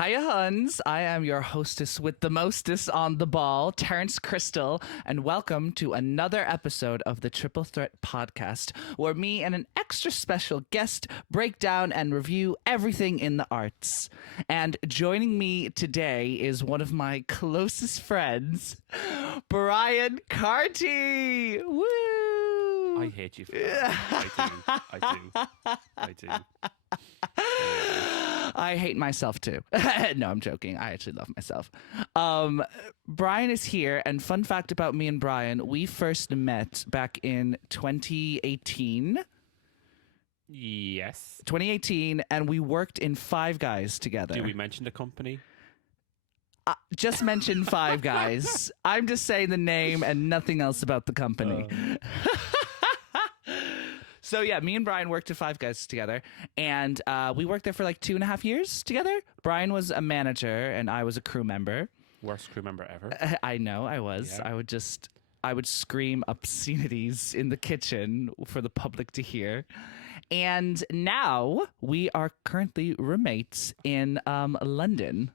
Hiya, Huns. I am your hostess with the mostest on the ball, Terence Crystal, and welcome to another episode of the Triple Threat Podcast, where me and an extra special guest break down and review everything in the arts. And joining me today is one of my closest friends, Brian Carty. Woo! I hate you for that. I do. I hate myself too. No, I'm joking. I actually love myself. Brian is here, and fun fact about me and Brian, we first met back in 2018. Yes. 2018, and we worked in Five Guys together. Do we mention the company? Just mention Five Guys. I'm just saying the name and nothing else about the company. So yeah, me and Brian worked at Five Guys together, and we worked there for like 2.5 years together. Brian was a manager, and I was a crew member. Worst crew member ever. I know, I was. Yeah. I would scream obscenities in the kitchen for the public to hear. And now we are currently roommates in London.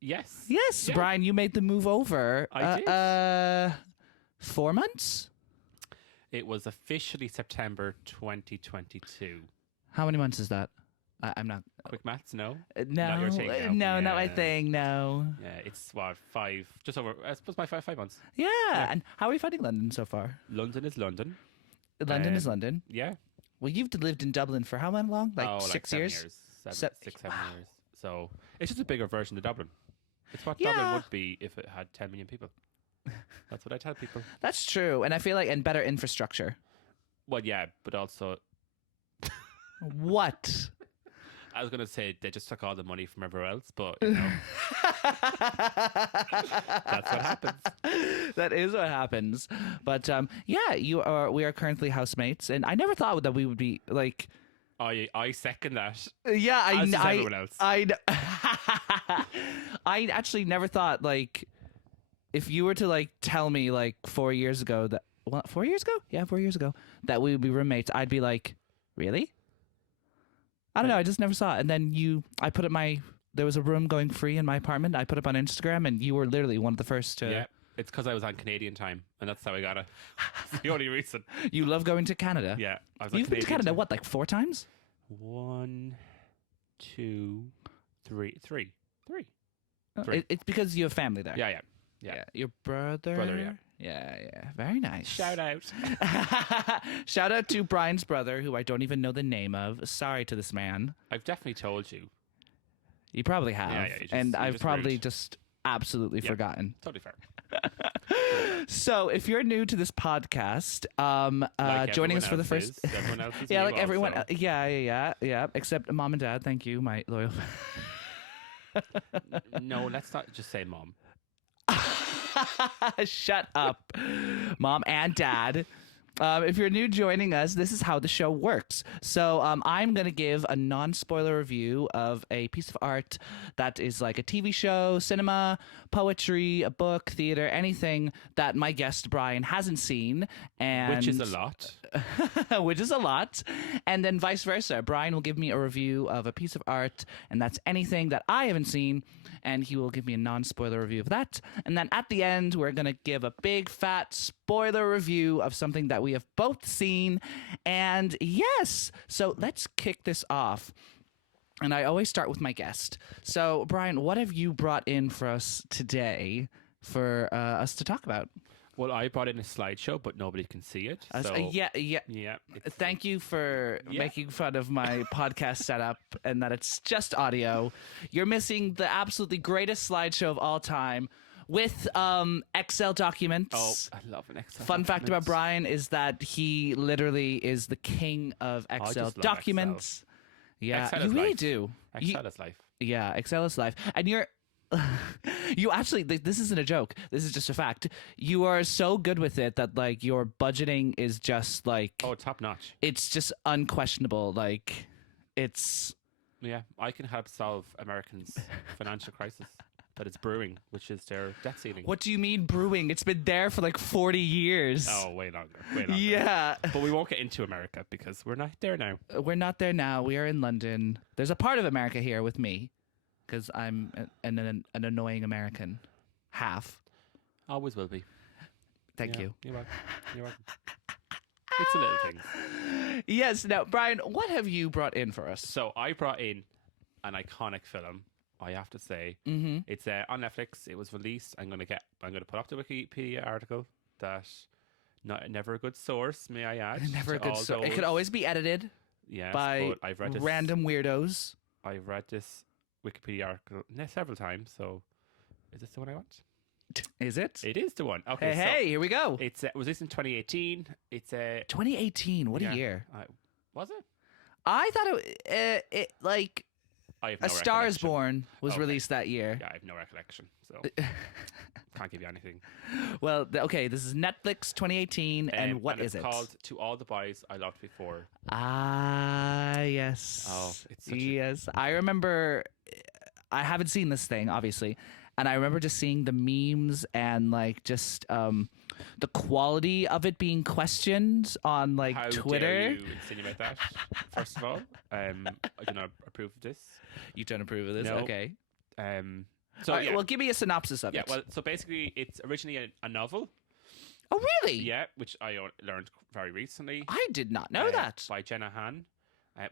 Yes. Yes, Yeah. Brian, you made the move over. I did. 4 months? It was officially September 2022. How many months is that? I'm not. Quick maths, no? No, Not your thing now. not my Yeah. thing. No. Yeah, it's what, just over, I suppose my five months. Yeah. And how are you finding London so far? London is London. London is London. Yeah. Well, you've lived in Dublin for how long? Like 6 7 years? years. Se- 7 years. So it's just a bigger version of Dublin. It's what Yeah. Dublin would be if it had 10 million people. That's what I tell people. That's true. And I feel like, and better infrastructure. Well, yeah, but also, What? I was going to say they just took all the money from everywhere else, but, you know, that's what happens. That is what happens. But yeah, we are currently housemates, and I never thought that we would be like. I second that. Yeah, As does everyone else. I actually never thought, like, if you were to like tell me like 4 years ago that 4 years ago? Yeah, 4 years ago that we would be roommates, I'd be like, really? I don't know. I just never saw it. And then there was a room going free in my apartment. I put up on Instagram, and you were literally one of the first to. Yeah, it's because I was on Canadian time, and that's how I got it. It's the only reason. You love going to Canada. Yeah, I was on You've been to Canadian Canada time. what, like 4 times? 1, 2, 3. Three. It's because you have family there. Yeah. Your brother. Brother, Yeah. Very nice. Shout out. Shout out to Brian's brother, who I don't even know the name of. Sorry to this man. I've definitely told you. You probably have. Yeah, you and I've just probably rude. just absolutely forgotten. Totally fair. So if you're new to this podcast, Like joining us for everyone the else first. is. Everyone else is Yeah, new like everyone. also. Yeah. Except mom and dad. Thank you, my loyal. No, let's not just say mom. Shut up, mom and dad. If you're new joining us, this is how the show works. So I'm going to give a non-spoiler review of a piece of art that is like a TV show, cinema, poetry, a book, theater, anything that my guest Brian hasn't seen. And Which is a lot. which is a lot. And then vice versa. Brian will give me a review of a piece of art, and that's anything that I haven't seen, and he will give me a non-spoiler review of that. And then at the end, we're going to give a big fat spoiler review of something that we have both seen. And yes, so let's kick this off. And I always start with my guest. So Brian, what have you brought in for us today for us to talk about? Well, I brought in a slideshow, but nobody can see it. So, Yeah. it's- Thank you for Yeah. making fun of my podcast setup and that it's just audio. You're missing the absolutely greatest slideshow of all time with Excel documents. Oh, I love an Excel. Fun fact about documents. Brian is that he literally is the king of Excel just love documents. Yeah, Excel you is really life. do. Excel is life. Yeah, Excel is life. And you actually, this isn't a joke. This is just a fact. You are so good with it that like your budgeting is just like, Oh, top notch. it's just unquestionable. Like it's, Yeah, I can help solve Americans' financial crisis that is brewing, which is their debt ceiling. what do you mean brewing? It's been there for like 40 years. Oh, way longer. Way longer. Yeah. But we won't get into America because we're not there now. We're not there now. We are in London. There's a part of America here with me. because I'm an annoying American. Half. Always will be. Thank you. You're welcome. You're welcome. It's the little things. Yes. Now, Brian, what have you brought in for us? So I brought in an iconic film. I have to say, it's on Netflix. It was released. I'm gonna put up the Wikipedia article. That never a good source, may I add? Never a good source. It could always be edited. Yes, by but I've read this, random weirdos. I've read this Wikipedia article several times. So, is this the one I want? Is it? It is the one. Okay. Hey, here we go. It was this in 2018. It's 2018. What a year. Was it? I thought it like I have no A Star Is recollection. Born was released that year. Yeah, I have no recollection, so can't give you anything. Well, okay, this is Netflix 2018, and what is it's it? called To All the Boys I Loved Before. Ah, yes. Oh, it's such yes. I remember. I haven't seen this thing, obviously, and I remember just seeing the memes and like just the quality of it being questioned on like How Twitter. dare you insinuate that? First of all, I do not approve of this. You don't approve of this? No. Okay. So All right, yeah, well, give me a synopsis of it. well, so basically, it's originally a novel. Oh, really? Yeah, which I learned very recently. I did not know that. By Jenna Han,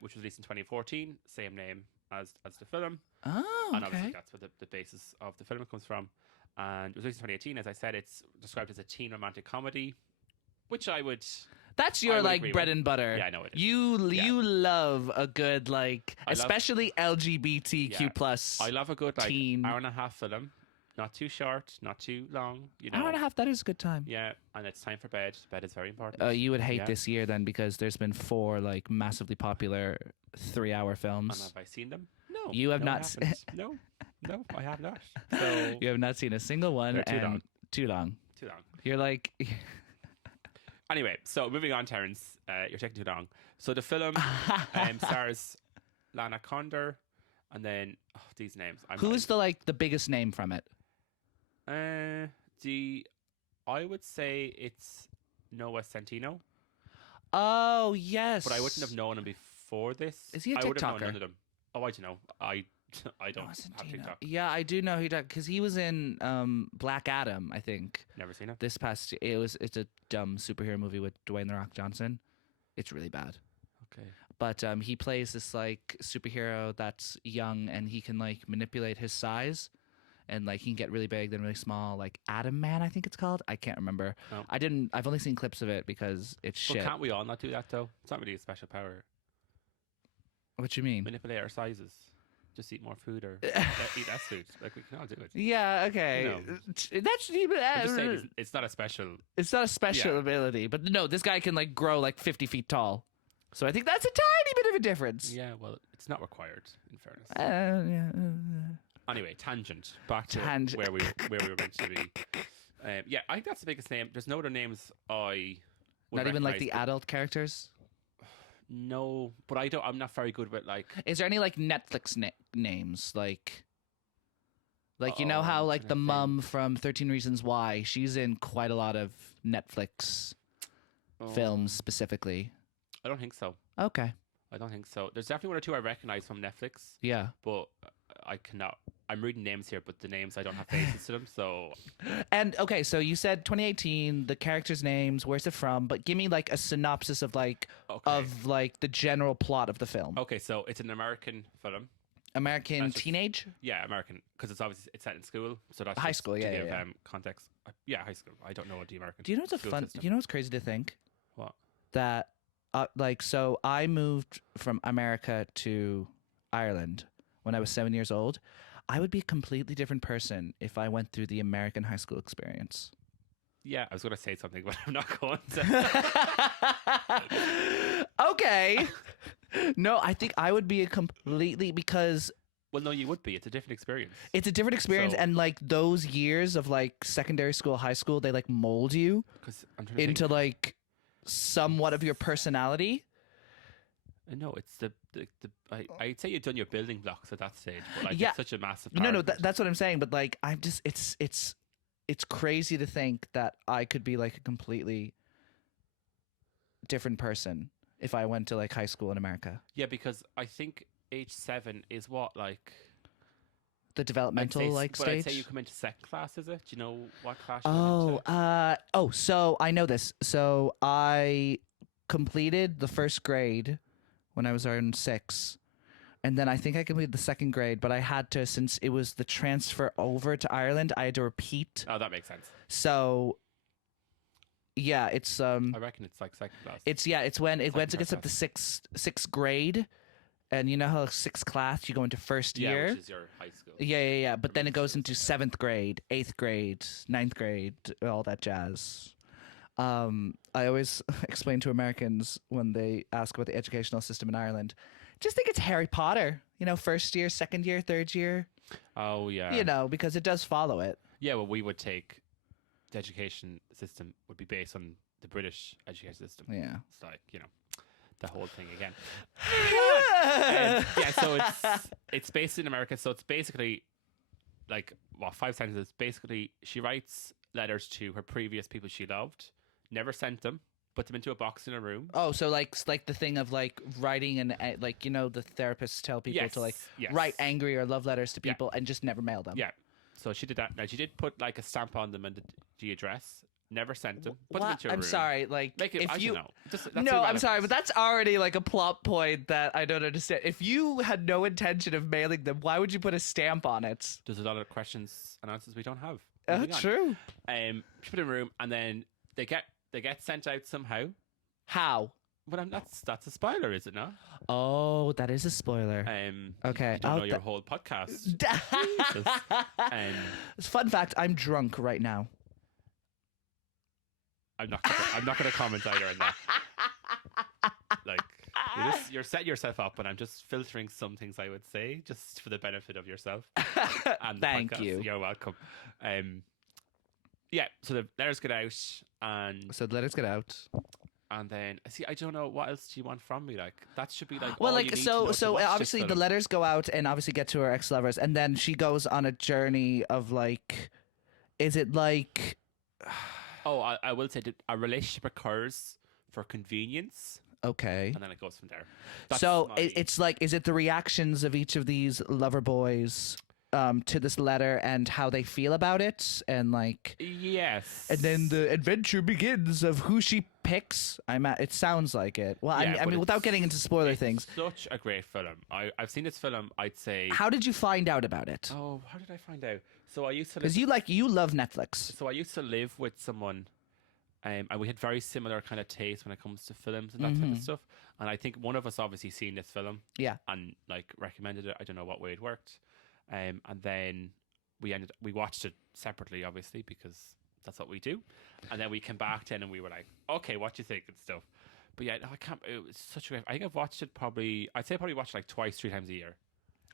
which was released in 2014, same name as the film. Oh, And obviously okay. that's where the basis of the film comes from. And it was released in 2018. As I said, it's described as a teen romantic comedy, which I would... That's I your would like agree bread with. and butter. Yeah, I know it is. You love a good like, I love- especially LGBTQ Yeah. plus. I love a good like teen. hour and a half film. Not too short, not too long. You know. Hour and a half. That is a good time. Yeah, and it's time for bed. Bed is very important. You would hate Yeah. this year then because there's been 4 like massively popular 3-hour And films. have I seen them? No. You have no, not I s- haven't. No, I have not. So You have not seen a single one. They're too and long. Too long. too long. You're like, Anyway, so moving on, Terence. You're taking too long. So the film stars Lana Condor, and then these names. who's the biggest name from it? I would say it's Noah Centino, Oh yes. but I wouldn't have known him before this. Is he a I would have known TikToker? none of them. Oh, I don't know. I don't Noah have Centino. TikTok. Yeah, I do know because he was in Black Adam, I think. Never seen him. This past it's a dumb superhero movie with Dwayne the Rock Johnson. It's really bad. Okay. But he plays this like superhero that's young and he can like manipulate his size and like he can get really big then really small, like Atom Man, I think it's called. I can't remember. No. I've only seen clips of it because it's But shit. can't we all not do that though? It's not really a special power. What you mean? Manipulate our sizes. Just eat more food or eat less food. Like we can all do it. Yeah, okay. No. That's I'm just saying it's not a special. it's not a special Yeah. ability, but no, this guy can like grow like 50 feet tall. So I think that's a tiny bit of a difference. Yeah, well, it's not required. In fairness. Yeah. Anyway, tangent. Back to Tangent. where we were meant to be. Yeah, I think that's the biggest name. There's no other names I. Would Not even like the recognise, adult characters. but- No, but I don't. I'm not very good with like. Is there any like Netflix names like you know Oh, how I'm like trying the to mum from 13 Reasons Why, she's in quite a lot of Netflix films specifically. I don't think so. Okay. I don't think so. There's definitely one or two I recognize from Netflix, Yeah. but I cannot. I'm reading names here, but the names I don't have faces to them. So And okay, so you said 2018, the characters' names, where's it from? But give me like a synopsis of like okay. the general plot of the film. Okay, so it's an American film. American That's just- teenage? Yeah, American, because it's obviously it's set in school, so that's High just school, to yeah, give, yeah. context. Yeah, high school. I don't know what the American. Do you know what's a school fun? system- You know what's crazy to think? What? That so I moved from America to Ireland when I was 7 years old. I would be a completely different person if I went through the American high school experience. Yeah, I was going to say something, but I'm not going to. Okay. No, I think I would be a completely because Well, no, you would be. It's a different experience. it's a different experience So- and like those years of like secondary school, high school, they like mold you Because I'm trying to into like somewhat of your personality. No, it's I'd say you've done your building blocks at that stage, but like Yeah. it's such a massive. No, part no, of it. that's what I'm saying. But like, I'm just, it's crazy to think that I could be like a completely different person if I went to like high school in America. Yeah, because I think age 7 is what, like the developmental But stage. I'd say you come into second class, is it? Do you know what class you went into? So I know this. So I completed the first grade when I was around 6. And then I think I completed the second grade, but I had to, since it was the transfer over to Ireland, I had to repeat. Oh, that makes sense. So yeah, it's I reckon it's like second class. it's when it gets up to sixth grade, and you know how 6th class you go into first year. Which is your high school. Yeah. But then it goes into 7th grade, 8th grade, 9th grade, all that jazz. I always explain to Americans when they ask about the educational system in Ireland, just think it's Harry Potter. You know, first year, second year, third year. Oh yeah. You know, because it does follow it. Yeah, well, we would take the education system would be based on the British education system. Yeah. It's like, you know, the whole thing again. So it's based in America. So it's basically like 5 sentences. Basically, she writes letters to her previous people she loved, never sent them, put them into a box in a room. Oh, so like the thing of like writing and like, you know, the therapists tell people to like write angry or love letters to people and just never mail them. Yeah. So she did that. Now she did put like a stamp on them and the address. Never sent them. Put them into a room. I'm sorry. Like if you know. No, I'm sorry, but that's already like a plot point that I don't understand. If you had no intention of mailing them, why would you put a stamp on it? There's a lot of questions and answers we don't have. True. She put it in a room and then they get sent out somehow. How? But that's a spoiler, is it not? Oh, that is a spoiler. Okay. You don't know your whole podcast. Fun fact: I'm drunk right now. I'm not going to comment either on that. Like you're setting yourself up, and I'm just filtering some things I would say just for the benefit of yourself. And Thank you. You're welcome. Yeah. So the letters get out, and then I don't know what else do you want from me. Like that should be like. Well, like so obviously the letters go out and obviously get to her ex-lovers, and then she goes on a journey of like, is it like? Oh, I will say that a relationship occurs for convenience. Okay. And then it goes from there. It's like, is it the reactions of each of these lover boys to this letter and how they feel about it? And like... Yes. And then the adventure begins of who she picks. It sounds like it. Well, I mean, without getting into spoiler things. Such a great film. I've seen this film, I'd say... How did you find out about it? Oh, how did I find out? So I used to... Because you love Netflix. So I used to live with someone... and we had very similar kind of tastes when it comes to films and that type of stuff. And I think one of us obviously seen this film, and like recommended it. I don't know what way it worked. And then we watched it separately, obviously, because that's what we do. And then we came back then, and we were like, okay, what do you think and stuff. But yeah, no, I can't. It was such a great. I think I've watched it I'd say probably watched it like twice, 3 times a year.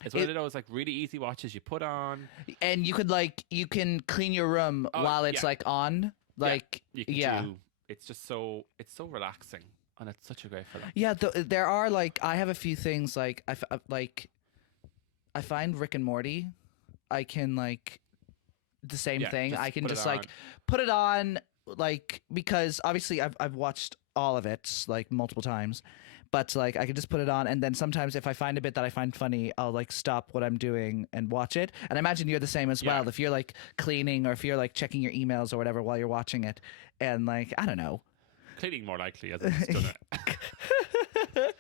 It's one of those like really easy watches you put on, and you can clean your room while it's like on. Like you can do, it's so relaxing, and it's such a great film. Yeah, there are like I have a few things like I find Rick and Morty. I can like the same thing. I can just like put it on like because obviously I've watched all of it like multiple times. But like I can just put it on, and then sometimes if I find a bit that I find funny, I'll like stop what I'm doing and watch it. And I imagine you're the same as well. If you're like cleaning or if you're like checking your emails or whatever while you're watching it, and like I don't know, cleaning more likely as I've done it.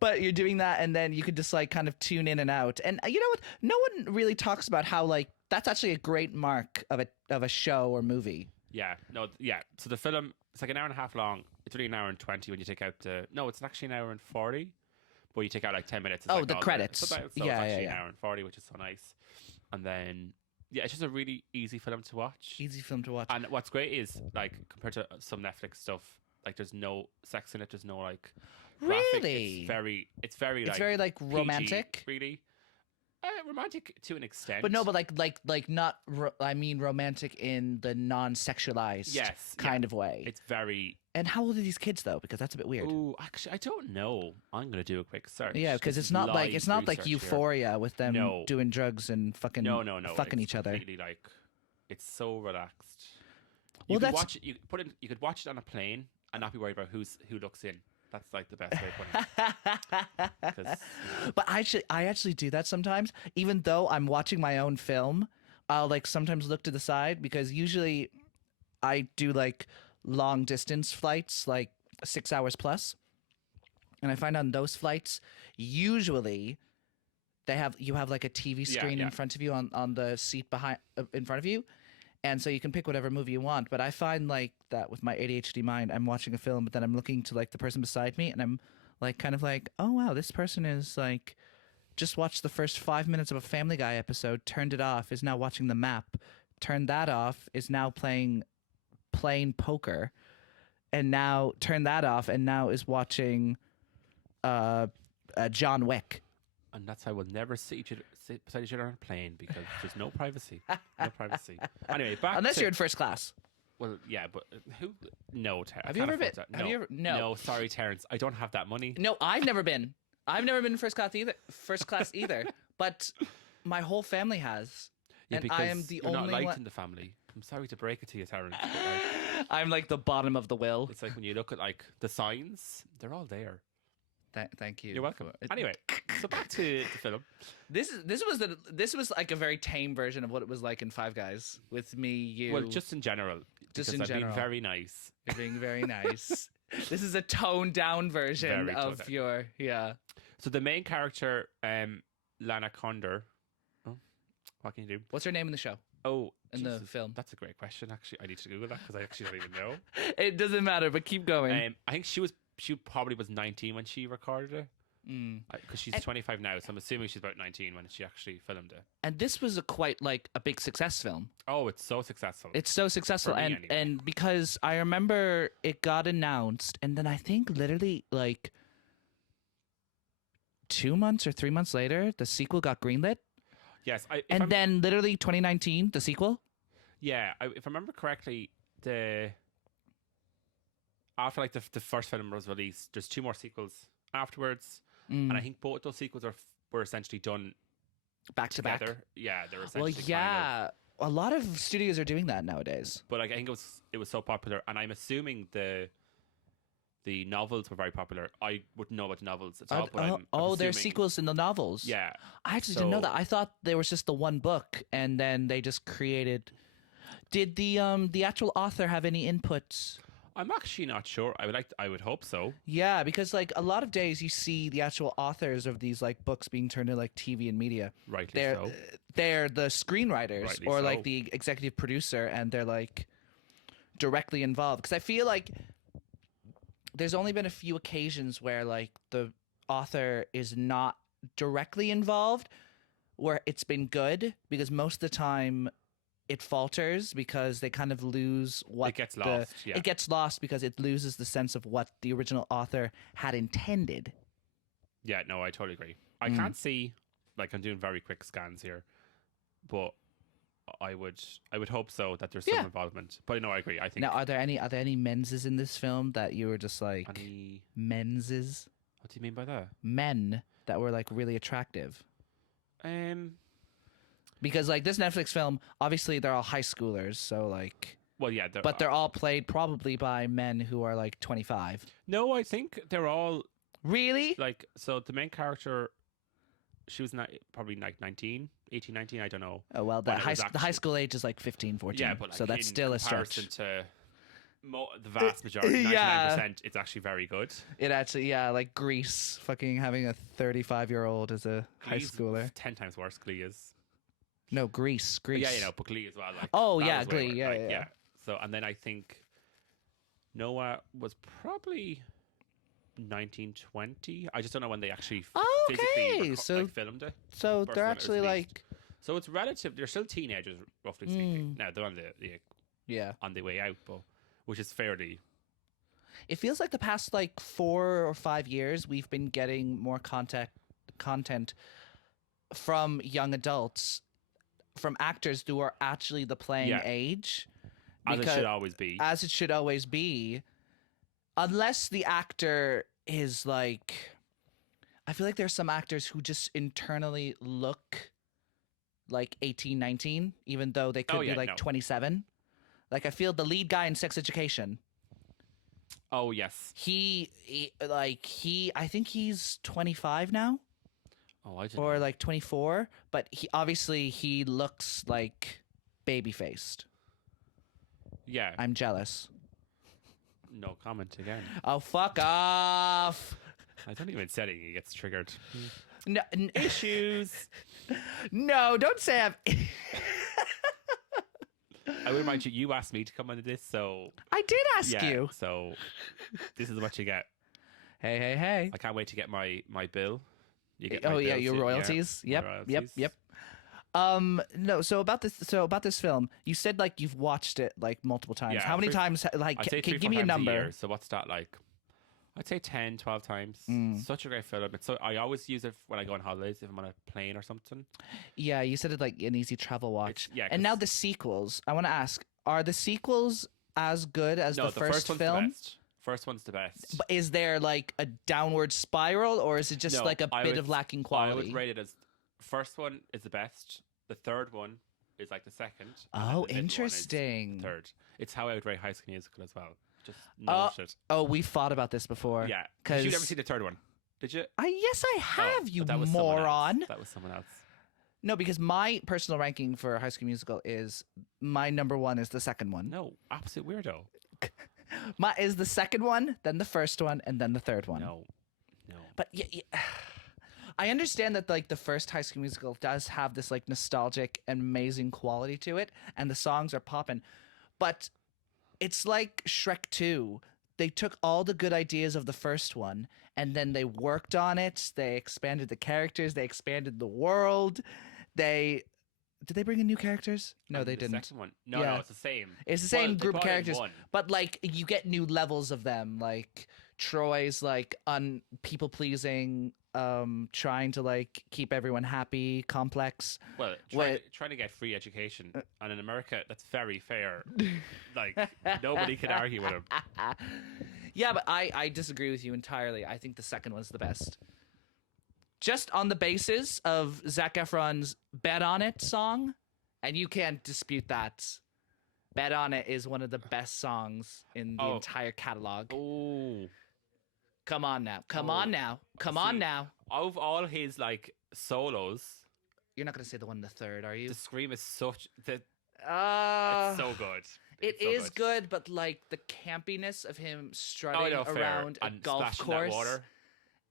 But you're doing that, and then you could just like kind of tune in and out. And you know what? No one really talks about how like that's actually a great mark of a show or movie. Yeah. No. Yeah. So the film, it's like an hour and a half long. It's really an hour and 20 when you take out the... No, it's actually an hour and 40. But you take out like 10 minutes. It's oh, like the credits. So it's actually an hour and 40, which is so nice. And then, yeah, it's just a really easy film to watch. Easy film to watch. And what's great is, like, compared to some Netflix stuff, like, there's no sex in it. There's no, like... Really? Graphic. It's very like romantic. PG, really. Romantic to an extent, but no, but like not. I mean, romantic in the non-sexualized kind of way. It's very. And how old are these kids though? Because that's a bit weird. Oh, actually, I don't know. I'm gonna do a quick search. Yeah, because it's not like Euphoria with them doing drugs and fucking fucking each other. Like, it's so relaxed. You could watch it. You could watch it on a plane and not be worried about who looks in. That's like the best way of putting it. 'Cause, But I actually do that sometimes. Even though I'm watching my own film, I'll like sometimes look to the side because usually I do like long distance flights, like 6 hours plus. And I find on those flights, usually you have like a TV screen in front of you on the seat behind in front of you. And so you can pick whatever movie you want. But I find like that with my ADHD mind, I'm watching a film, but then I'm looking to like the person beside me and I'm like kind of like, oh wow, this person is like just watched the first 5 minutes of a Family Guy episode, turned it off, is now watching the map, turned that off, is now playing poker, and now turned that off and now is watching John Wick. and that's why we'll never sit beside each other on a plane because there's no privacy. No privacy. Anyway, back Unless to, you're in first class. well, yeah, but who? No, Have you ever been? Have you ever? No. No, sorry, Terence. I don't have that money. No, I've never been. I've never been in first class either. But my whole family has, Yeah, and because I am the you're only not liked one. in the family. I'm sorry to break it to you, Terence. But like, I'm like the bottom of the will. it's like when you look at like the signs, they're all there. Thank you. You're welcome. Anyway, so back to the film. This was like a very tame version of what it was like in Five Guys with me, you. Well, just in general. Just because in I've been general. very nice. You're being very nice. This is a toned down version Very of toned down. your So the main character, Lana Condor. Oh, what can you do? What's her name in the show? Oh, In the Jesus, film. That's a great question. Actually, I need to Google that because I actually don't even know. It doesn't matter, but keep going. I think she probably was 19 when she recorded it. Because she's 25 now, so I'm assuming she's about 19 when she actually filmed it. And this was quite like a big success film. Oh, it's so successful. It's so successful, For me, and anyway. and because I remember it got announced, and then I think literally like 2 months or 3 months later, the sequel got greenlit, Yes, and then literally 2019, the sequel. if I remember correctly, after like the first film was released, there's 2 more sequels afterwards, and I think both those sequels were essentially done Back to back. together. Yeah, they were Well, essentially yeah, a lot of studios are doing that nowadays. But like, I think it was so popular, and I'm assuming the novels were very popular. I wouldn't know about the novels at all. But I'm there's assuming- sequels in the novels. Yeah, I actually didn't know So- that. I thought there was just the one book, and then they just created. Did the actual author have any input? I'm actually not sure. I would hope so. Yeah, because like a lot of days you see the actual authors of these like books being turned into like TV and media. Rightly They're so. they're the screenwriters Rightly or so. like the executive producer, and they're like directly involved. Because I feel like there's only been a few occasions where like the author is not directly involved, where it's been good, because most of the time it falters because they kind of lose what It gets lost, yeah. It gets lost because it loses the sense of what the original author had intended. Yeah, no, I totally agree. I Mm. can't see, like, I'm doing very quick scans here, but I would hope so that there's some Yeah. involvement. But no, I agree. I think Now, are there any menses in this film that you were just like any. menses? What do you mean by that? Men that were like really attractive? Because like this Netflix film, obviously they're all high schoolers, so like, Well, yeah, but they're all played probably by men who are like 25. no. I think they're all Really? like, so the main character, she was probably like 19, 18, 19, I don't know. Oh well, When it was the high actually- school age is like 15, 14. Yeah, but like, so that's in still a comparison stretch. to the vast majority, 99%, Yeah. it's actually very good. It actually, yeah, like Grease, fucking having a 35-year-old as a high Glee's schooler. 10 times worse. Glee is. No, Grease. Yeah, you know, but Glee as well. Like, Oh, that yeah, was way Glee, worse, yeah, like, yeah. So, and then I think Noah was probably 19, 20. I just don't know when they actually Oh, physically okay, so filmed it. so First they're one that was actually released. like, So it's relative. They're still teenagers, roughly speaking. Now they're yeah. on the way out, but which is fairly. It feels like the past like 4 or 5 years we've been getting more content from young adults, from actors who are actually the playing Yeah. age, As it because- should always be. as it should always be, unless the actor is like, I feel like there's some actors who just internally look like 18, 19, even though they could Oh, be yeah, like no. 27. Like I feel the lead guy in Sex Education, Oh yes. I think he's 25 now Oh, I didn't or know. like 24, but he looks like baby faced. Yeah. I'm jealous. No comment again. Oh, fuck off. I don't even say it. He gets triggered. No, Issues. no, don't say I'm. I would remind you. You asked me to come onto this, so I did ask yeah. you. So this is what you get. Hey, hey, hey. I can't wait to get my bill. You get Oh my yeah, bill your too. royalties. Yeah, Yep, my yep, royalties. yep. No. So about this film, you said like you've watched it like multiple times. Yeah, How many times? Like, I'd say can 3-4 give me a times number? year, so what's that like? I'd say 10, 12 times. Such a great film. It's so I always use it when I go on holidays if I'm on a plane or something. Yeah, you said it like an easy travel watch. Yeah, and now the sequels. I want to ask: are the sequels as good as No, the first one's film? the best. First one's the best. But is there like a downward spiral, or is it just No, like a I bit would- of lacking I quality? would rate it as first one is the best. The third one is like the second. and then Oh, the middle one is interesting. the third. It's how I would rate High School Musical as well. Just note it. Oh, we fought about this before. Yeah, because you never see the third one, did you? Yes, I have. Oh, You but that was someone else. moron. That was someone else. No, because my personal ranking for High School Musical is my number one is the second one. No, absolute weirdo. My is the second one, then the first one, and then the third one. No. But yeah, I understand that like the first High School Musical does have this like nostalgic and amazing quality to it, and the songs are popping, but it's like Shrek 2. They took all the good ideas of the first one and then they worked on it. They expanded the characters. They expanded the world. Did they bring in new characters? No, And they the didn't. Second one. No, Yeah. no, it's the same. It's the Well, same they group of brought in characters, one. but like you get new levels of them. Like Troy's like people pleasing, trying to like keep everyone happy, complex. Well, trying to get free education, and in America, that's very fair. Like nobody can argue with him. Yeah, but I disagree with you entirely. I think the second one's the best. Just on the basis of Zac Efron's "Bet on It" song, and you can't dispute that. "Bet on It" is one of the best songs in the entire catalog. Oh, Come on now. Come on now. Come on now. of all his like solos, You're not going to say the one in the third, are you? the scream is such that It's it's so good. It It's so is good, but like the campiness of him strutting Oh, no, fair. around a And golf splashing that course water.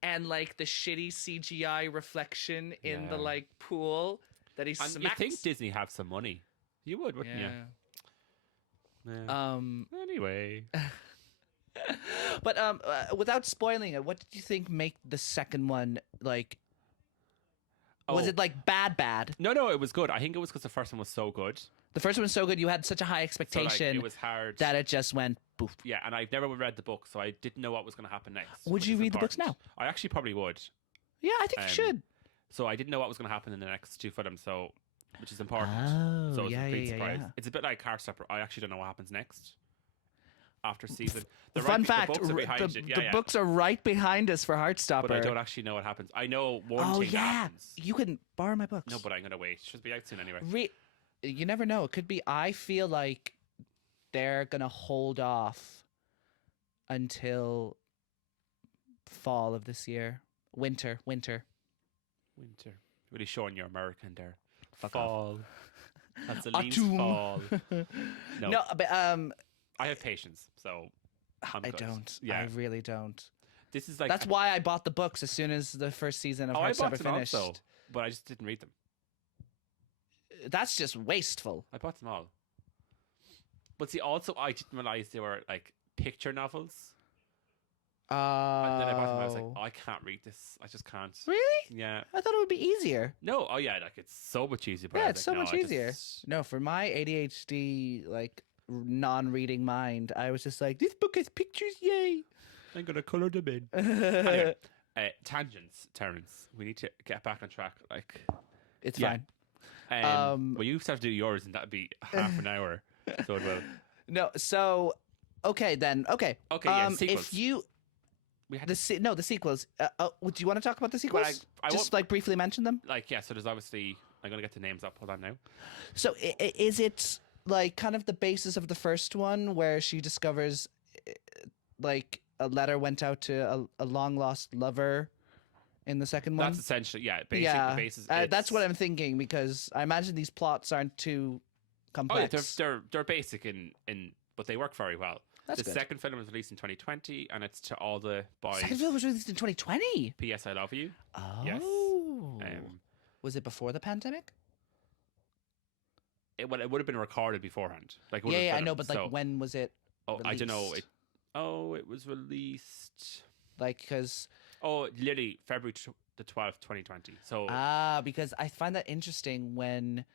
and like the shitty CGI reflection in the Yeah. like pool that he And you smacks. think Disney have some money? You would, wouldn't yeah. you? Yeah. Anyway, But without spoiling it, what did you think make the second one like? Was Oh. it like bad? no, it was good. I think it was because the first one was so good. The first one was so good, you had such a high So, like, expectation it was hard. that it just went poof. Yeah, and I've never read the book, so I didn't know what was going to happen next. Would which you is read the books important. I actually probably would. Yeah, I think you should. So I didn't know what was going to happen in the next two films, so which is important. Oh, so it was yeah, a big yeah, surprise. yeah. It's a bit like Heartstopper. I actually don't know what happens next after season. Fun fact: the books are behind the, it. Yeah, the yeah. books are right behind us for Heartstopper. But I don't actually know what happens. I know one thing happens. You can borrow my books. No, but I'm going to wait. It should be out soon anyway. You never know. It could be. I feel like they're gonna hold off until fall of this year. Winter. Really showing you're American there. Fuck fall. That's the leaves Autumn. fall. No, but I have patience, so I'm I good. don't. Yeah, I really don't. this is like That's why I bought the books as soon as the first season of I bought Heartstopper them finished. also, but I just didn't read them. That's just wasteful. I bought them all. But see, also I didn't realize they were like picture novels. And then I bought them. I was like, Oh. I can't read this. I just can't. Really? Yeah. I thought it would be easier. No. Oh yeah. Like it's so much easier. But I Yeah, was it's like, so no, much I easier. just- No, for my ADHD, like non-reading mind, I was just like, this book has pictures, yay! I'm gonna color them in. Anyway, tangents, Terence. We need to get back on track. Like, It's Yeah. fine. well, you have to do yours, and that'd be half an hour. So it will. No, so okay then. Okay. Okay, yeah, If sequels. you We had the sequels. Do you want to talk about the sequels? I Just won't- like briefly mention them. like yeah. So there's obviously I'm gonna get the names up. Hold on now. So is it like kind of the basis of the first one where she discovers like a letter went out to a long lost lover in the second one? That's essentially, yeah, basic, yeah, the basis. that's what I'm thinking, because I imagine these plots aren't too Oh, yeah, complex. they're basic but they work very well. That's the good. second film was released in 2020, and it's To All the Boys. Second film was released in 2020. P.S. I Love You. Oh. Yes. Was it before the pandemic? It would have been recorded beforehand. Like, Yeah, I know, but like, when was it? Oh, I don't know. released? It was released. Like, because Literally February the 12th, 2020. So because I find that interesting when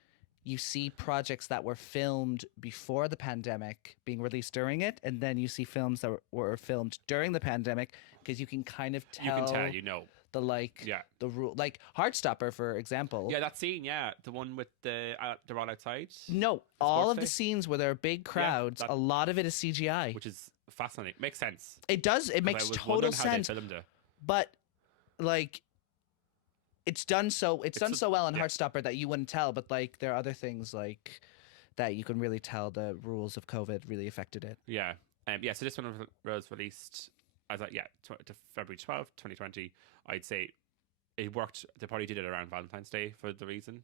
you see projects that were filmed before the pandemic being released during it, and then you see films that were filmed during the pandemic, because you can kind of tell. you can tell, the rule, like Heartstopper, for example. Yeah, that scene, the one with they're all outside. No, all of day? the scenes where there are big crowds, a lot of it is CGI, which is fascinating. Makes sense. It does. It makes total sense. How they filmed it. But like, it's done so well in yeah. Heartstopper that you wouldn't tell. But like, there are other things like that you can really tell the rules of COVID really affected it. Yeah. So this one was released as to February 12th, 2020. I'd say it worked. They probably did it around Valentine's Day for the reason,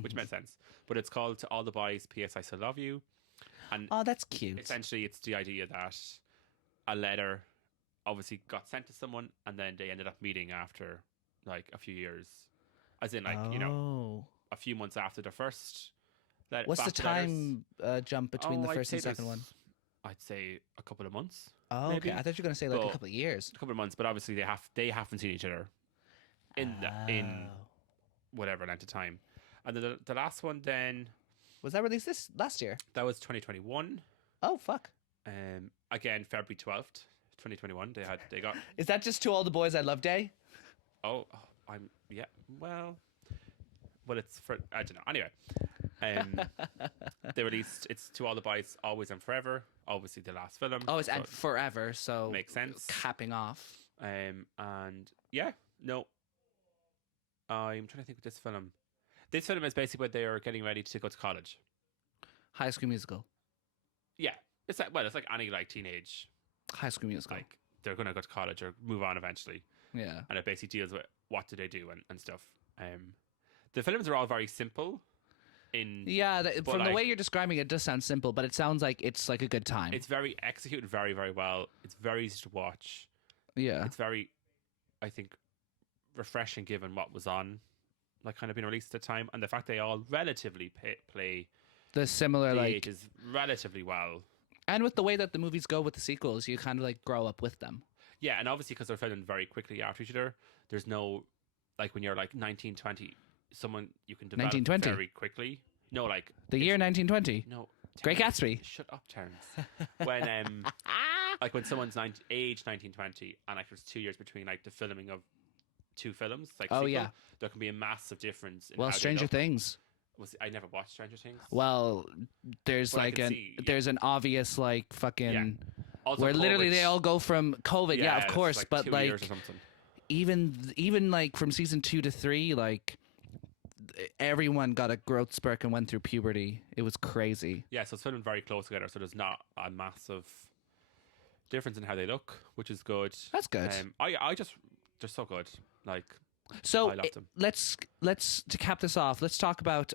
which made sense. But it's called To All the Boys, P.S. I Still Love You. And oh, that's cute. essentially, it's the idea that a letter obviously got sent to someone, and then they ended up meeting after like a few years, as in like a few months after the first. What's the time jump between the first and second one? I'd say a couple of months. Oh, maybe. okay. I thought you were going to say like a couple of years. A couple of months, but obviously they haven't seen each other in whatever length of time. And then the last one then was that released last year? That was 2021. Oh fuck. Again, February 12th, 2021. They got. Is that just To All the Boys I Love Day? Well, it's for, I don't know. Anyway, they released it's To All the Boys, Always and Forever. Obviously, the last film. Always and Forever, so makes sense. Capping off. And yeah, no. I'm trying to think of this film. This film is basically when they are getting ready to go to college. High School Musical. Yeah, it's like any like teenage High School Musical. Like they're gonna go to college or move on eventually. Yeah, and it basically deals with what do they do and stuff. The films are all very simple. From the way you're describing it, does sound simple, but it sounds like it's like a good time. It's very executed very, very well. It's very easy to watch. Yeah, it's very, I think, refreshing given what was on, like kind of being released at the time, and the fact they all relatively play the similar the like ages relatively well. And with the way that the movies go with the sequels, you kind of like grow up with them. Yeah, and obviously because they're filmed very quickly after each other, there's no like when you're like 19, 20, someone you can develop 1920. very quickly. No, like the year 1920. No, Great Gatsby. Shut up, Terence. When like when someone's age 19, 20, and like there's 2 years between like the filming of two films, like there can be a massive difference. In Stranger Things. I never watched Stranger Things. Well, there's there's an obvious like fucking where literally they all go from COVID. Yeah, of course, like but like even like from season 2 to 3, like everyone got a growth spurt and went through puberty. It was crazy. Yeah, so it's filmed very close together, so there's not a massive difference in how they look, which is good. That's good. I just they're so good. Like. So let's to cap this off. Let's talk about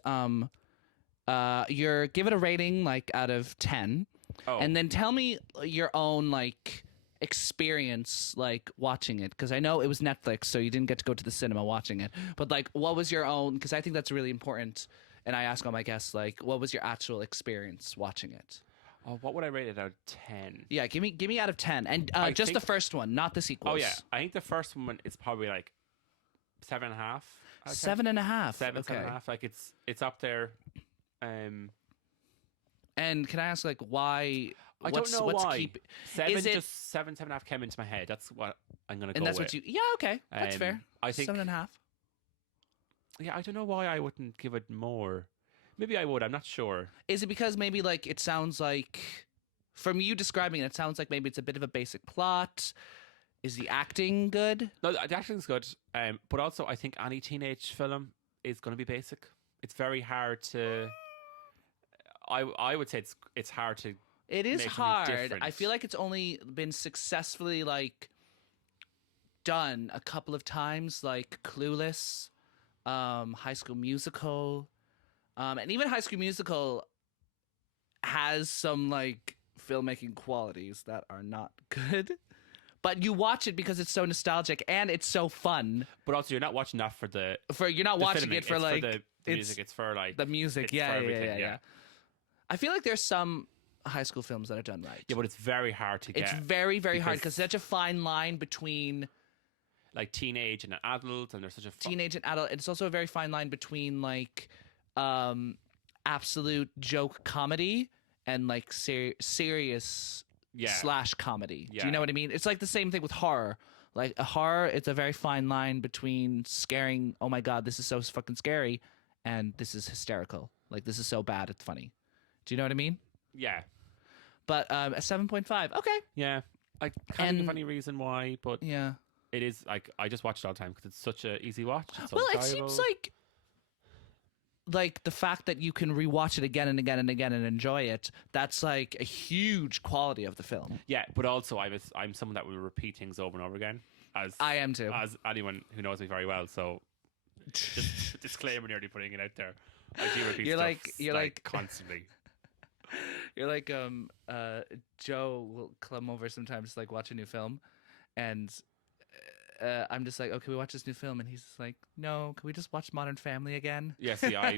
give it a rating like out of 10, and then tell me your own like experience like watching it, because I know it was Netflix, so you didn't get to go to the cinema watching it. But like, what was your own? Because I think that's really important, and I ask all my guests like, what was your actual experience watching it? Oh, what would I rate it out of 10? Yeah, give me out of 10, and just the first one, not the sequels. Oh yeah, I think the first one is probably like 7.5. 7.5. 7.5. Like it's up there. And can I ask like why? I don't know why. 7.5 came into my head. That's what I'm gonna go with. And that's what you? Yeah, okay, that's fair. I think 7.5. Yeah, I don't know why I wouldn't give it more. Maybe I would. I'm not sure. Is it because maybe like it sounds like, from you describing it, it sounds like maybe it's a bit of a basic plot. Is the acting good? No, the acting's good. But also, I think any teenage film is going to be basic. It's very hard to. I would say it's hard to It is make something hard. different. I feel like it's only been successfully like done a couple of times, like Clueless, High School Musical, and even High School Musical has some like filmmaking qualities that are not good. But you watch it because it's so nostalgic and it's so fun. But also, you're not watching that for the You're not watching filming. it for It's like the music. It's for like the music. it's Yeah, for yeah, everything, yeah. I feel like there's some high school films that are done right. Yeah, but it's very hard to get. It's very, very hard because because- such a fine line between like teenage and adult, and there's such a teenage and adult. It's also a very fine line between like absolute joke comedy and like serious slash comedy. Do you know what I mean? It's like the same thing with horror. Like a horror, it's a very fine line between scaring, oh my god, this is so fucking scary, and this is hysterical. Like this is so bad, it's funny. Do you know what I mean? Yeah. But a 7.5, okay. Yeah. I can't think of any reason why, but Yeah. it is like I just watch it all the time because it's such a easy watch. It's so Well, it enjoyable. seems like the fact that you can rewatch it again and again and again and enjoy it, that's like a huge quality of the film. Yeah, but also I'm someone that will repeat things over and over again. As I am too. As anyone who knows me very well, so just disclaimer nearly putting it out there. I do repeat You're stuff like constantly. You're like Joe will come over sometimes to like watch a new film, and I'm just like, oh, can we watch this new film? And he's just like, no, can we just watch Modern Family again? Yeah, see, yeah.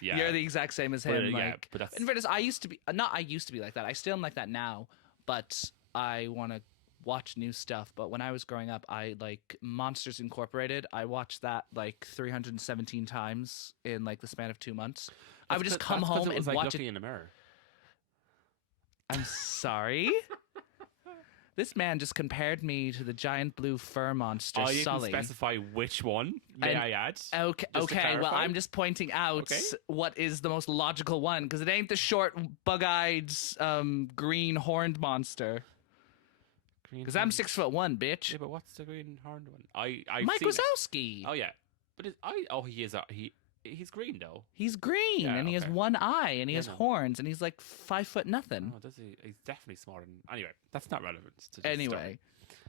You're the exact same as him. But, like, yeah, but that's in fairness, I used to be like that. I still am like that now, but I want to watch new stuff. But when I was growing up, I like Monsters Incorporated. I watched that like 317 times in like the span of 2 months. I would just come home and like watch looking it. in the mirror. I'm sorry. This man just compared me to the giant blue fur monster, I didn't Sully. specify which one, may I add? Okay, Just to well, clarify. I'm just pointing out Okay. what is the most logical one, because it ain't the short, bug-eyed, green horned monster. Because I'm 6'1", bitch. Yeah, but what's the green horned one? I've Mike seen it. Wazowski. Oh yeah, but he is he's green though. He's green, Yeah, and he has okay. one eye, and he Yeah, has no. horns, and he's like 5'0" nothing. Oh, does he? He's definitely smaller than. Anyway, that's not relevant. To this Anyway,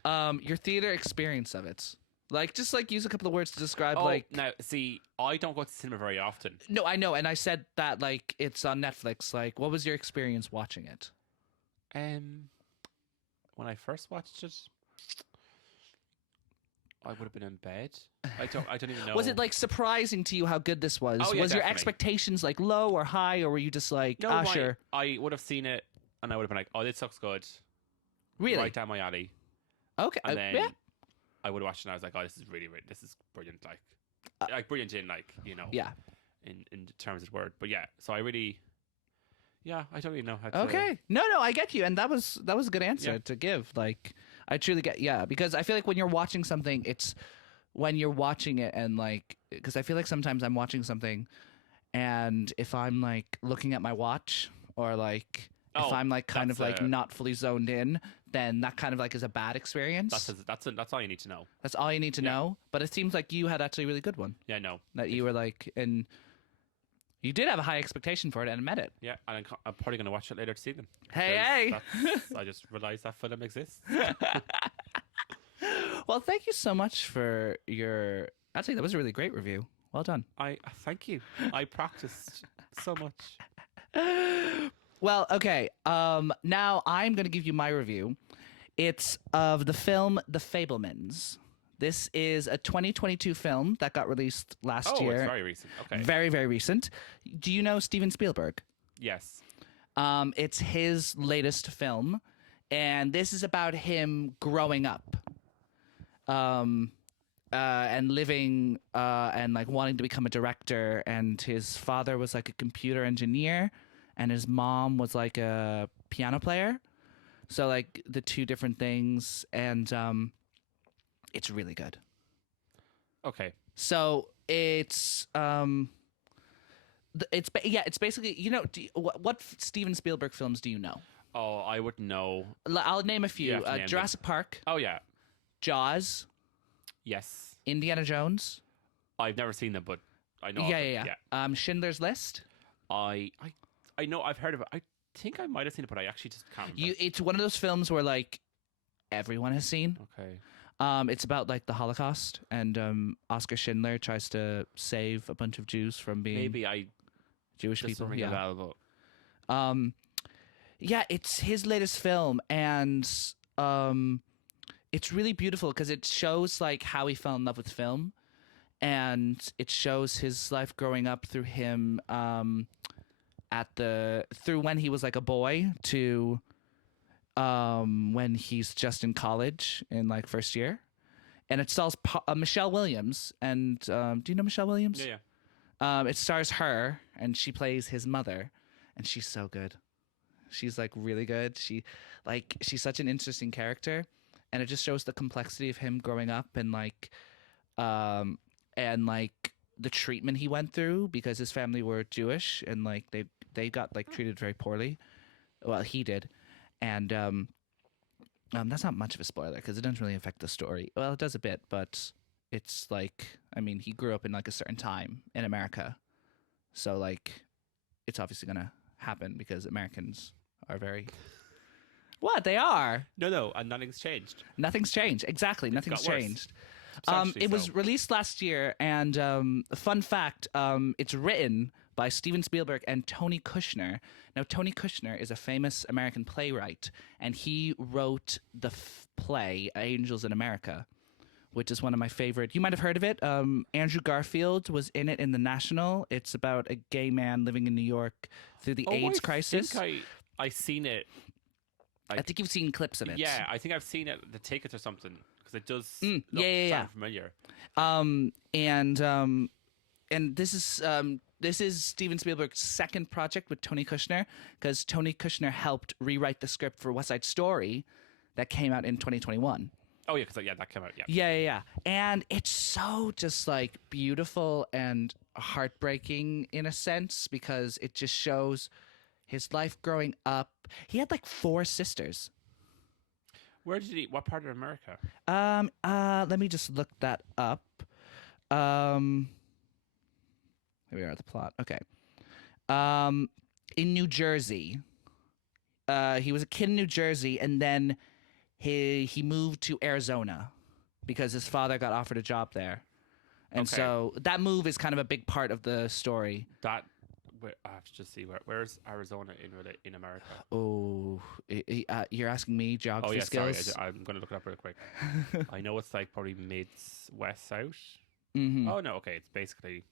story. your theater experience of it. Like, just like use a couple of words to describe, Oh, like. now see, I don't go to cinema very often. No, I know, and I said that like it's on Netflix. Like, what was your experience watching it? When I first watched it, I would have been in bed. I don't even know. Was it like surprising to you how good this was? Oh, yeah, was your definitely. expectations like low or high, or were you just like, no? sure? I would have seen it, and I would have been like, "Oh, this looks good." Really? Right down my alley. Okay. And then yeah. I would have watched it and I was like, oh, this is really, this is brilliant. Like brilliant in like, Yeah. in terms of word. But yeah, so I really, I don't really know how to. Okay. No, I get you, and that was a good answer Yeah. to give. Like, I truly get because I feel like when you're watching something, it's when you're watching it and like, because I feel like sometimes I'm watching something, and if I'm like looking at my watch or like. If I'm like kind of like not fully zoned in, then that kind of like is a bad experience. That's all you need to know. That's all you need to know. But it seems like you had actually a really good one. Yeah, no. That you were like, and you did have a high expectation for it and met it. Yeah, and I'm probably going to watch it later this evening. Hey. I just realised that film exists. Well, thank you so much for your. Actually, that was a really great review. Well done. I thank you. I practiced so much. Well, okay. Now I'm going to give you my review. It's of the film The Fabelmans. This is a 2022 film that got released last year. Oh, it's very recent. Okay. Very, very recent. Do you know Stephen Spielberg? Yes. It's his latest film, and this is about him growing up, and living, and like wanting to become a director. And his father was like a computer engineer, and his mom was like a piano player. So like the two different things, and it's really good. Okay. So it's basically, what Steven Spielberg films do you know? Oh, I wouldn't know. I'll name a You few. have to name them. Jurassic Park, Oh yeah. Jaws, Yes. Indiana Jones. I've never seen them, but I know. of them. Yeah. Schindler's List. I know. I've heard of it. think I might have seen it, but I actually just can't remember. It's one of those films where like everyone has seen. Okay. It's about like the Holocaust, and Oscar Schindler tries to save a bunch of Jews from being Maybe I Jewish just people. ring Yeah. a bell, but Yeah, it's his latest film, and it's really beautiful because it shows like how he fell in love with film, and it shows his life growing up through him through when he was like a boy to when he's just in college in like first year, and it stars Michelle Williams. And do you know Michelle Williams? yeah. It stars her, and she plays his mother, and she's so good. She's like really good. She's such an interesting character, and it just shows the complexity of him growing up and like the treatment he went through because his family were Jewish, and like they got like treated very poorly. Well, he did. And that's not much of a spoiler because it doesn't really affect the story. Well, it does a bit, but it's like, I mean, he grew up in like a certain time in America. So like it's obviously going to happen because Americans are very... What? They are. No, and nothing's changed. Nothing's changed. Exactly. Nothing's got worse. changed. Substantially It was so. released last year, and fun fact, it's written by Stephen Spielberg and Tony Kushner. Now, Tony Kushner is a famous American playwright, and he wrote the play Angels in America, which is one of my favorite. You might have heard of it. Andrew Garfield was in it in The National. It's about a gay man living in New York through the AIDS crisis. I think I seen it. I think you've seen clips of it. Yeah, I think I've seen it, the tickets or something, because it does yeah. sound familiar. And this is Steven Spielberg's second project with Tony Kushner, because Tony Kushner helped rewrite the script for West Side Story that came out in 2021. Oh, yeah, because that came out, yeah. Yeah. And it's so just like beautiful and heartbreaking in a sense, because it just shows his life growing up. He had like 4 sisters. Where did he? What part of America? Let me just look that up. Here we are at the plot. Okay. In New Jersey. He was a kid in New Jersey, and then he moved to Arizona because his father got offered a job there. And so that move is kind of a big part of the story. I have to just see where's Arizona in America? Oh, you're asking me geography skills? Sorry, I'm going to look it up real quick. I know it's like probably west south. Mm-hmm. Oh no, okay, it's basically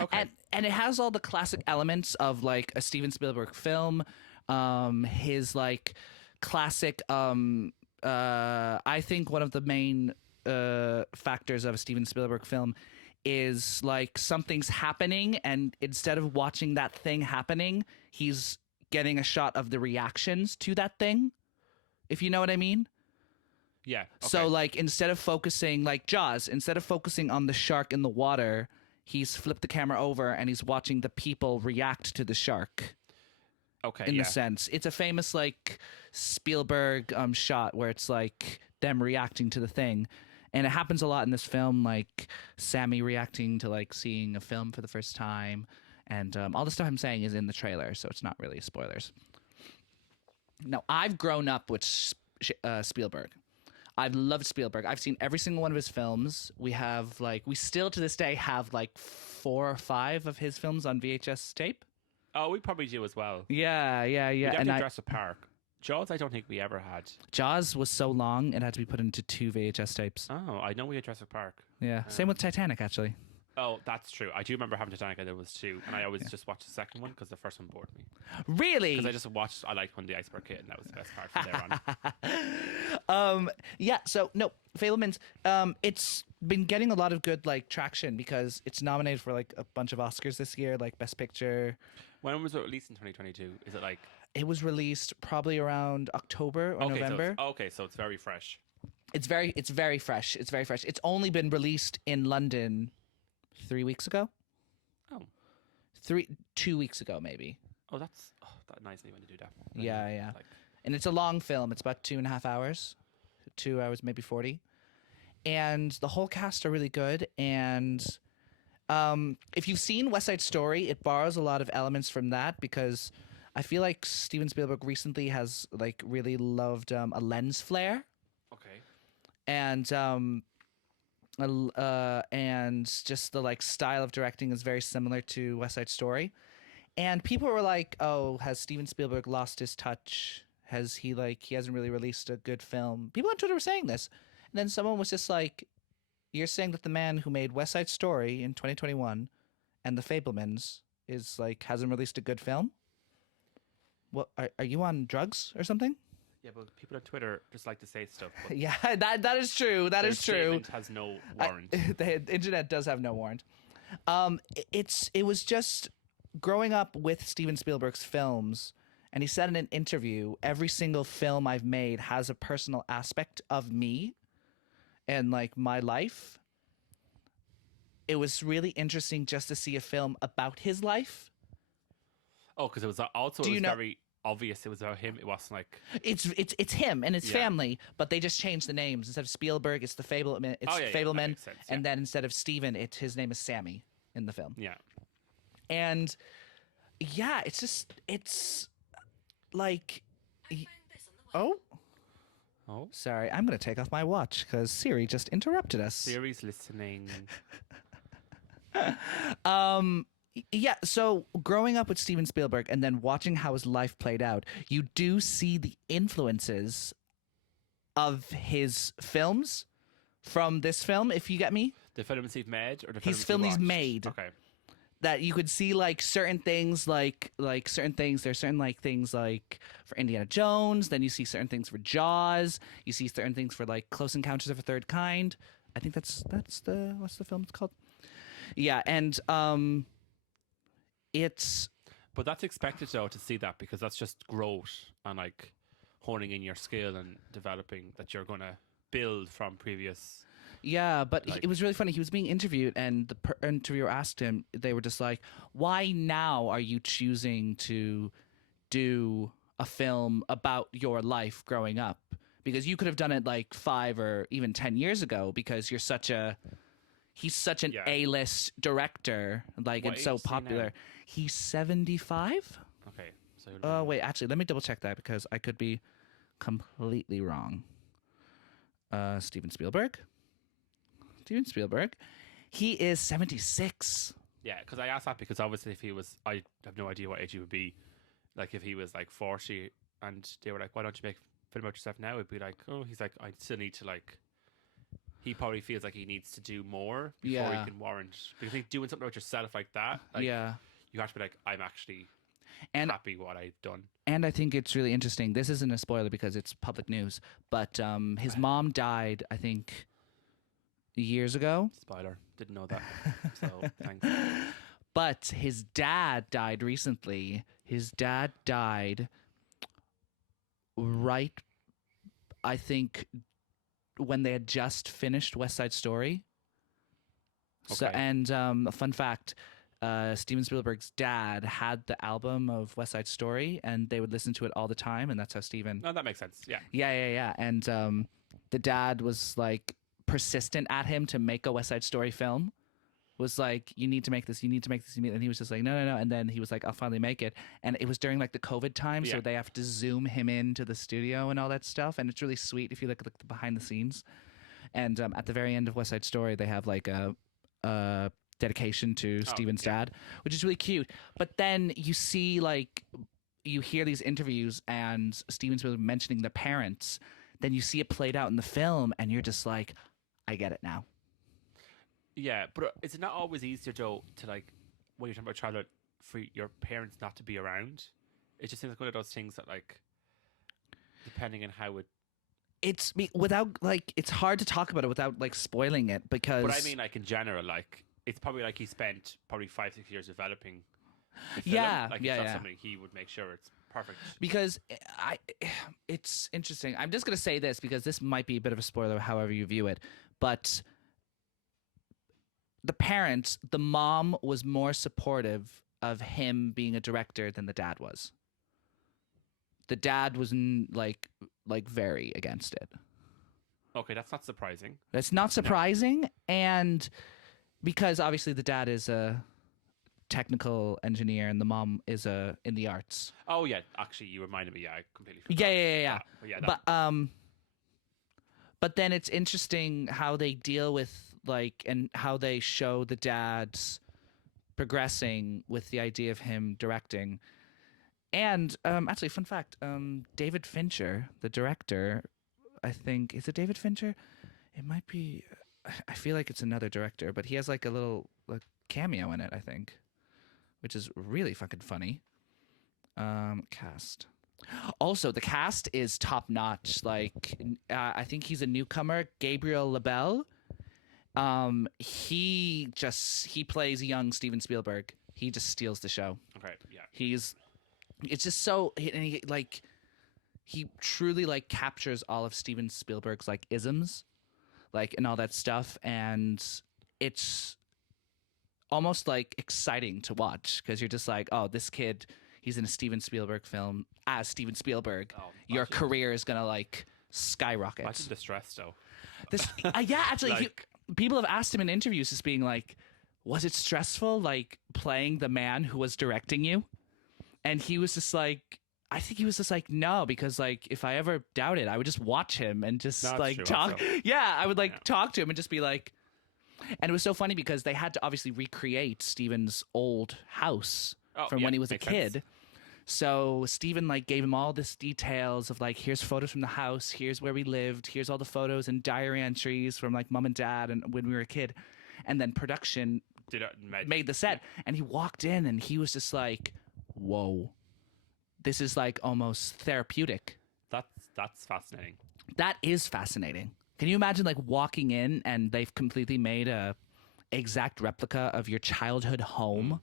okay. And it has all the classic elements of like a Steven Spielberg film. His like classic. I think one of the main factors of a Steven Spielberg film is like something's happening, and instead of watching that thing happening, he's getting a shot of the reactions to that thing, if you know what I mean. Yeah. Okay. So like instead of focusing, like Jaws, instead of focusing on the shark in the water, he's flipped the camera over and he's watching the people react to the shark. Okay. In the sense, it's a famous like Spielberg shot where it's like them reacting to the thing. And it happens a lot in this film, like Sammy reacting to like seeing a film for the first time. And all the stuff I'm saying is in the trailer, so it's not really spoilers. Now, I've grown up with Spielberg. I've loved Spielberg. I've seen every single one of his films. We still to this day have like 4 or 5 of his films on VHS tape. Oh, we probably do as well. Yeah. We definitely Jurassic Park. Jaws, I don't think we ever had. Jaws was so long, it had to be put into 2 VHS tapes. Oh, I know we had Jurassic Park. Yeah, same with Titanic, actually. Oh, that's true. I do remember having Titanic, and there was 2, and I always just watched the second one because the first one bored me. Really? Because I liked when the iceberg hit, and that was the best part from there on. Yeah, so, no, Fabelmans, it's been getting a lot of good, like, traction because it's nominated for, like, a bunch of Oscars this year, like Best Picture. When was it released in 2022? Is it like... It was released probably around October or November. So it's very fresh. It's very fresh. It's very fresh. It's only been released in London 3 weeks ago. Oh. 2 weeks ago, maybe. Oh, that's nice of you when you do that. Yeah. And it's a long film. It's about 2.5 hours. 2 hours, maybe 40. And the whole cast are really good. And if you've seen West Side Story, it borrows a lot of elements from that because... I feel like Steven Spielberg recently has like really loved a lens flare, Okay. and and just the like style of directing is very similar to West Side Story. And people were like, "Oh, has Steven Spielberg lost his touch? Has he hasn't really released a good film?" People on Twitter were saying this, and then someone was just like, "You're saying that the man who made West Side Story in 2021 and The Fablemans is like hasn't released a good film? What are you on drugs or something?" Yeah, but people on Twitter just like to say stuff. But Yeah, that is true. That their is true. statement has no warrant. The internet does have no warrant. It was just growing up with Steven Spielberg's films, and he said in an interview, every single film I've made has a personal aspect of me and like my life. It was really interesting just to see a film about his life. Oh, because it was also Do it you was know- very obvious it was about him. It wasn't like It's him and his Yeah. family, but they just changed the names. Instead of Spielberg, it's the Fableman. It's Oh, yeah, that Fableman, makes sense, and yeah. then instead of Steven, his name is Sammy in the film. yeah. And yeah, it's like, oh, Oh, sorry, I'm gonna take off my watch because Siri just interrupted us. Siri's listening. Yeah, so growing up with Steven Spielberg and then watching how his life played out, you do see the influences of his films from this film, if you get me. The films he's made, or the His films film he he's watched? made. Okay. That you could see like certain things, like certain things. There's certain like things like for Indiana Jones. Then you see certain things for Jaws. You see certain things for like Close Encounters of a Third Kind. I think that's the what's the film it's called? Yeah, and it's But that's expected though to see that because that's just growth and like honing in your skill and developing that you're gonna build from previous. yeah, but Like- it was really funny. He was being interviewed, and the interviewer asked him. They were just like, "Why now are you choosing to do a film about your life growing up? Because you could have done it like 5 or even 10 years ago. Because you're such a he's such an Yeah. A-list director, like What and so age is he now? popular. He's 75. Okay. So you're Oh wait, actually, let me double check that because I could be completely wrong. Steven Spielberg. Steven Spielberg. He is 76. Yeah, because I asked that because obviously if he was, I have no idea what age he would be. Like if he was like 40 and they were like, why don't you make a film about yourself now? It'd be like, oh, he's like, I still need to like, he probably feels like he needs to do more before Yeah. he can warrant. Because I think doing something about yourself like that, like, Yeah. you have to be like, I'm actually And happy with what I've done. and I think it's really interesting. This isn't a spoiler because it's public news, but his mom died, I think, years ago. Spoiler, didn't know that. So thanks. But his dad died recently. His dad died right, I think, when they had just finished West Side Story. So, Okay. and a fun fact, Steven Spielberg's dad had the album of West Side Story, and they would listen to it all the time, and that's how Steven... No, that makes sense. Yeah. Yeah. And the dad was like persistent at him to make a West Side Story film. Was like, you need to make this, and he was just like, no. And then he was like, I'll finally make it. And it was during like the COVID time, so Yeah. they have to zoom him into the studio and all that stuff. And it's really sweet if you look at the behind the scenes. And at the very end of West Side Story, they have like a dedication to Steven's yeah. dad, which is really cute. But then you see like, you hear these interviews and Steven Spielberg mentioning the parents. Then you see it played out in the film, and you're just like, I get it now. Yeah, but is it not always easier, Joe, to like, when you're talking about childhood, for your parents not to be around? It just seems like one of those things that, like, depending on how it. It's without like it's hard to talk about it without like spoiling it because. But I mean, like in general, like it's probably like he spent probably 5-6 years developing. The film. Yeah, like yeah, it's not yeah. something he would make sure it's perfect. Because it's interesting. I'm just gonna say this because this might be a bit of a spoiler, however you view it. But the mom was more supportive of him being a director than the dad was. The dad was like very against it. Okay, that's not surprising. That's not surprising, and because obviously the dad is a technical engineer, and the mom is in the arts. Oh yeah, actually, you reminded me. Yeah, I completely forgot. Yeah. But yeah, But then it's interesting how they deal with and how they show the dad's progressing with the idea of him directing. And actually, fun fact: David Fincher, the director, I think is it David Fincher? It might be. I feel like it's another director, but he has like a little cameo in it, I think, which is really fucking funny. Cast. Also, the cast is top notch. I think he's a newcomer, Gabriel Labelle. He plays young Steven Spielberg. He just steals the show. Okay, yeah. It's just so, and he truly captures all of Steven Spielberg's isms, and all that stuff, and it's almost exciting to watch because you're just oh, this kid, he's in a Steven Spielberg film as Steven Spielberg. Oh, your career is gonna skyrocket. Imagine the stress though. Yeah, actually, people have asked him in interviews, just being was it stressful playing the man who was directing you? And he was just I think he was just no, because if I ever doubted, I would just watch him and just true, talk. also. Yeah, I would talk to him and just be and it was so funny because they had to obviously recreate Steven's old house from when he was a kid. Sense. So Steven gave him all this details of here's photos from the house, here's where we lived, here's all the photos and diary entries from mom and dad and when we were a kid. And then production made the set, and he walked in and he was just whoa, this is almost therapeutic. That's fascinating. That is fascinating. Can you imagine walking in and they've completely made a exact replica of your childhood home?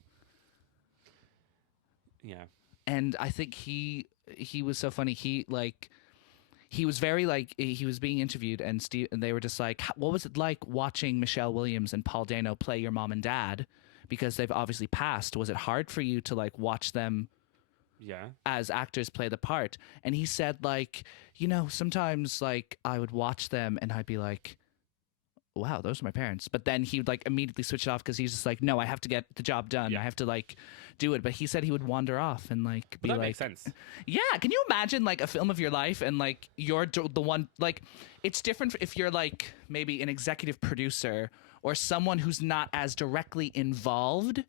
Yeah. And I think he was so funny. He was very he was being interviewed, and they were just what was it like watching Michelle Williams and Paul Dano play your mom and dad, because they've obviously passed? Was it hard for you to watch them as actors play the part? And he said sometimes I would watch them and I'd be wow, those are my parents. But then he would immediately switch it off because he's just no, I have to get the job done. Yeah. I have to do it. But he said he would wander off and be that makes sense. Yeah, can you imagine a film of your life and you're the one it's different if you're maybe an executive producer or someone who's not as directly involved,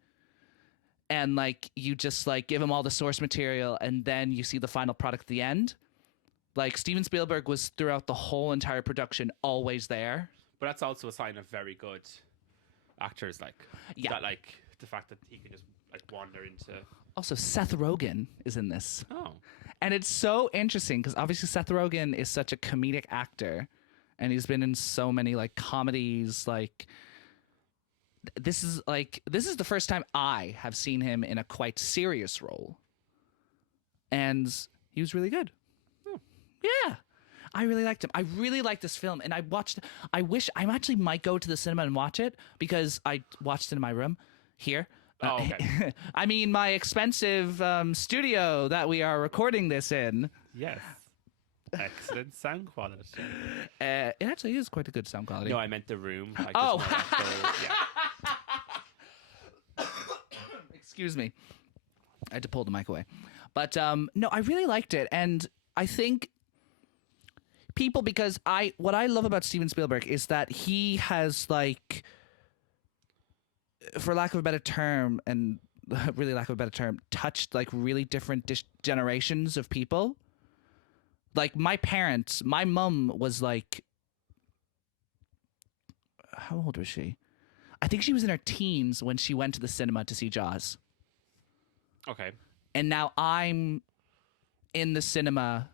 and you just give them all the source material and then you see the final product at the end. Steven Spielberg was throughout the whole entire production always there. But that's also a sign of very good actors, that the fact that he can just wander into. Also, Seth Rogen is in this. Oh, and it's so interesting because obviously Seth Rogen is such a comedic actor, and he's been in so many comedies. This is the first time I have seen him in a quite serious role, and he was really good. Oh. Yeah. I really liked him. I really liked this film, and I wish I actually might go to the cinema and watch it, because I watched it in my room here. Oh, okay. I mean, my expensive studio that we are recording this in. Yes. Excellent sound quality. It actually is quite a good sound quality. No, I meant the room. Oh. Excuse me. I had to pull the mic away. But no, I really liked it, and I think people, because what I love about Steven Spielberg is that he has for lack of a better term, and really lack of a better term, touched really different generations of people. My parents, my mom was how old was she? I think she was in her teens when she went to the cinema to see Jaws. Okay. And now I'm in the cinema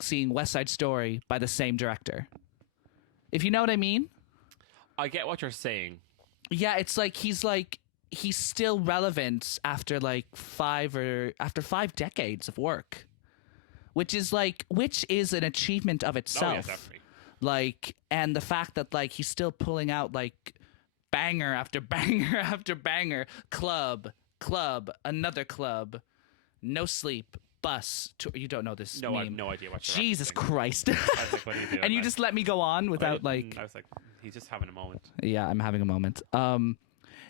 seeing West Side Story by the same director. If you know what I mean? I get what you're saying. Yeah, it's he's still relevant after 5 decades of work. Which is an achievement of itself. Oh, yeah, definitely. And the fact that he's still pulling out banger after banger after banger, club, another club, no sleep, bus. You don't know this No, meme. I have no idea what you're Jesus referencing. Christ. I was what are you doing? And you just let me go on without I was he's just having a moment. Yeah, I'm having a moment.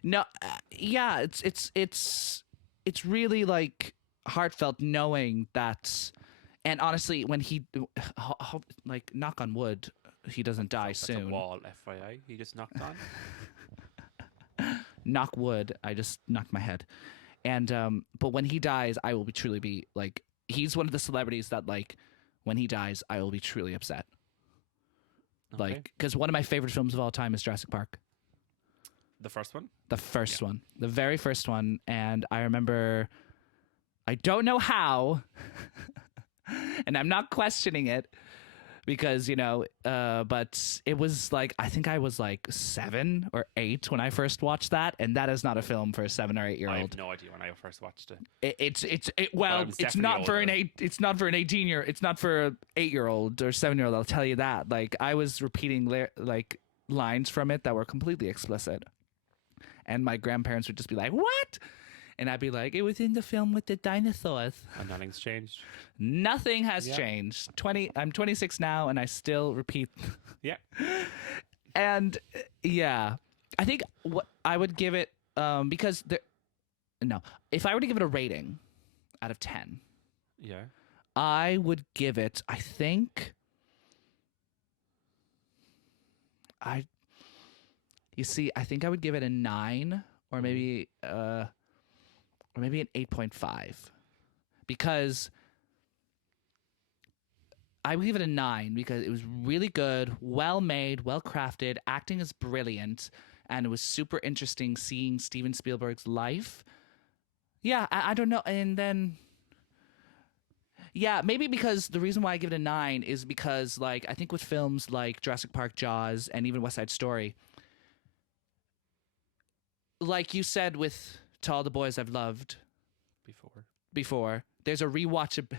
No, yeah, it's really like heartfelt knowing that, and honestly, when he like knock on wood, he doesn't die That's soon. a wall, FYI. He just knocked on. Knock wood. I just knocked my head, and but when he dies, I will be truly be like he's one of the celebrities that like when he dies, I will be truly upset. Okay. Like because one of my favorite films of all time is Jurassic Park. The first one? The first one. The very first one. And I remember, I don't know how, and I'm not questioning it because, you know, but it was like, I think I was like 7 or 8 when I first watched that. And that is not a film for a 7 or 8 year I old. have no idea when I first watched it. It's not for it's not for an 18-year, it's not for an 8-year-old or 7-year-old. I'll tell you that. Like I was repeating like lines from it that were completely explicit. And my grandparents would just be like, "What?" And I'd be like, "It was in the film with the dinosaurs." And nothing's changed. Nothing has changed. I'm 26 now, and I still repeat. Yeah. And yeah, I think what I would give it because if I were to give it a rating out of 10, Yeah. I would give it. I think You see, I think I would give it a 9 or maybe an 8.5 because I would give it a 9 because it was really good, well made, well crafted. Acting is brilliant, and it was super interesting seeing Steven Spielberg's life. Yeah, I don't know, and then. Yeah, maybe because the reason why I give it a 9 is because, like, I think with films like Jurassic Park, Jaws, and even West Side Story, like you said with To All the Boys I've Loved before, there's a rewatchability.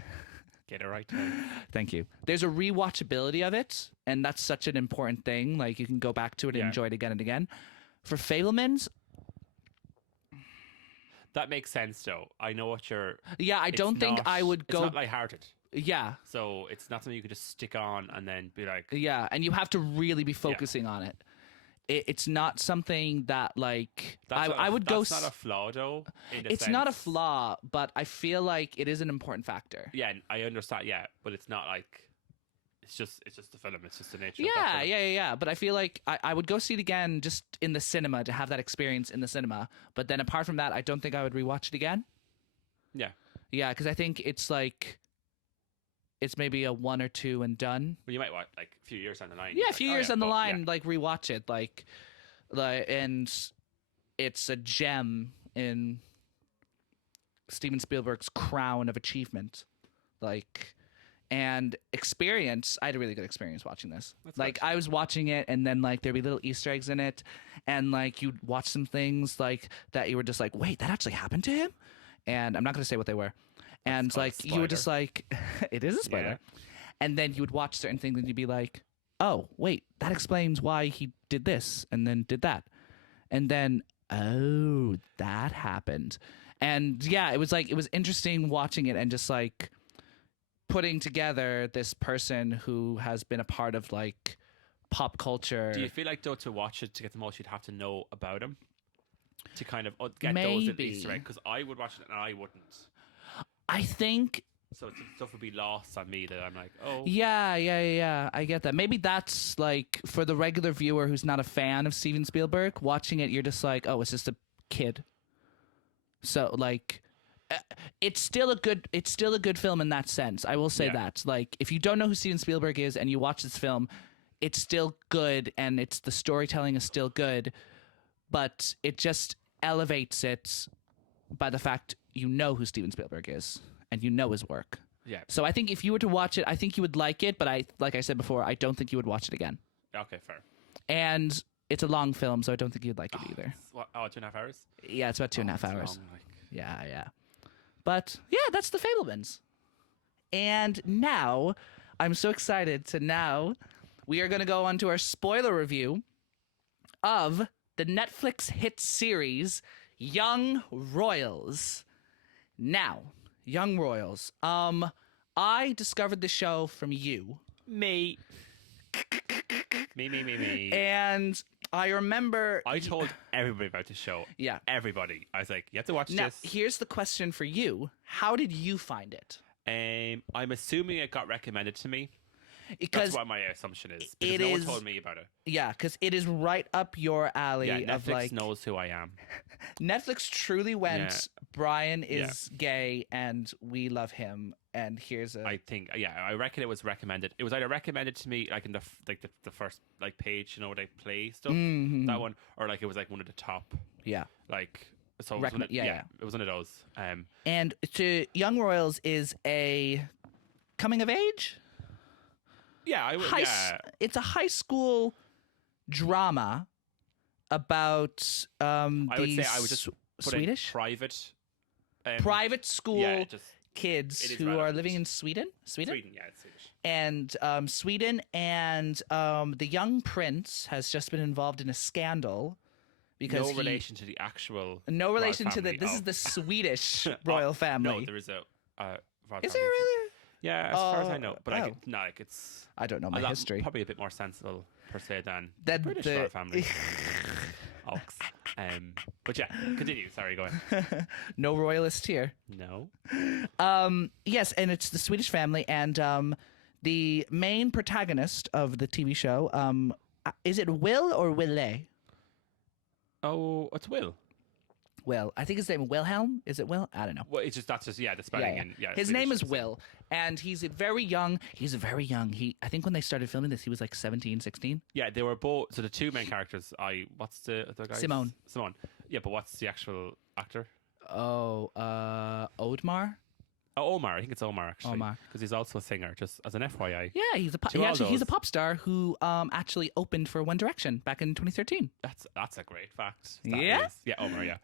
Get it right, Terence. Thank you. There's a rewatchability of it, and that's such an important thing. Like you can go back to it and enjoy it again and again. For Fabelmans, that makes sense, though. I know what you're. Yeah, I don't think I would go. It's not lighthearted. Yeah. So it's not something you could just stick on and then be like. Yeah, and you have to really be focusing on it. It's not something that like I would go. That's not a flaw, though. It's not a flaw, but I feel like it is an important factor. Yeah, I understand. Yeah, but it's not like it's just the film. It's just the nature. Yeah. But I feel like I would go see it again just in the cinema to have that experience in the cinema. But then apart from that, I don't think I would rewatch it again. Yeah. Yeah, because I think it's like. It's maybe a 1 or 2 and done. Well, you might watch like a few years down the line. Yeah, a few years down the line, like rewatch it, like, and it's a gem in Steven Spielberg's crown of achievement, like, and experience. I had a really good experience watching this. Like, I was watching it, and then like there'd be little Easter eggs in it, and like you'd watch some things like that you were just like, wait, that actually happened to him, and I'm not gonna say what they were. And like you were just like, it is a spoiler. Yeah. And then you would watch certain things and you'd be like, oh, wait, that explains why he did this and then did that. And then, oh, that happened. And yeah, it was interesting watching it and just like putting together this person who has been a part of like pop culture. Do you feel like though to watch it to get the most you'd have to know about him to kind of get those at Easter eggs? Because I would watch it and I wouldn't. I think so. Stuff would be lost on me that I'm like, oh, yeah. I get that. Maybe that's like for the regular viewer who's not a fan of Steven Spielberg. Watching it, you're just like, oh, it's just a kid. So like, it's still a good film in that sense. I will say that. Like, if you don't know who Steven Spielberg is and you watch this film, it's still good and the storytelling is still good, but it just elevates it by the fact you know who Steven Spielberg is and you know his work. Yeah. So I think if you were to watch it, I think you would like it, but like I said before, I don't think you would watch it again. Okay, fair. And it's a long film, so I don't think you'd like it either. What, 2.5 hours? Yeah, it's about 2.5 hours. Long, like. Yeah. But yeah, that's the Fabelmans. And now, I'm so excited we are going to go on to our spoiler review of the Netflix hit series Young Royals. Now, Young Royals. I discovered the show from you. Me. Me. And I remember. I told everybody about the show. Yeah. Everybody. I was like, you have to watch Now, this. here's the question for you. How did you find it? I'm assuming it got recommended to me. Because that's what my assumption is. Because no one told me about it. Yeah, because it is right up your alley. Yeah, of Netflix like, knows who I am. Netflix truly went, Yeah. Brian is gay and we love him. And here's a. I think, I reckon it was recommended. It was either recommended to me, like in the first like page, where they play stuff, that one, or like it was like one of the top. Yeah. Like so, it was it was one of those. And to Young Royals is a coming of age. Yeah, I would. It's a high school drama about I would say I would just put Swedish private school kids who are living in Sweden. Sweden, yeah, it's Swedish. And Sweden, and the young prince has just been involved in a scandal because no relation to the actual. No relation to family. This is the Swedish royal family. No, there is a. Is there really? Yeah, as far as I know, but it's. I don't know my history. Probably a bit more sensible per se than British royal family. Ox. But yeah, continue. Sorry, go ahead. No royalist here. No. Yes, and it's the Swedish family, and the main protagonist of the TV show. Is it Will or Wille? Oh, it's Will. Will. I think his name Wilhelm. Is it Will? I don't know. Well, it's just the spelling. Yeah. And his name is Will, and he's very young. I think when they started filming this, he was like 17, 16. Yeah, they were both. So the two main characters. What's the other guy? Simone. Yeah, but what's the actual actor? Oh, Odmar. Oh, Omar. I think it's Omar actually. Omar, because he's also a singer. Just as an FYI. Yeah, he's a pop star who actually opened for One Direction back in 2013. That's a great fact. Yeah? Yeah, Omar. Yeah.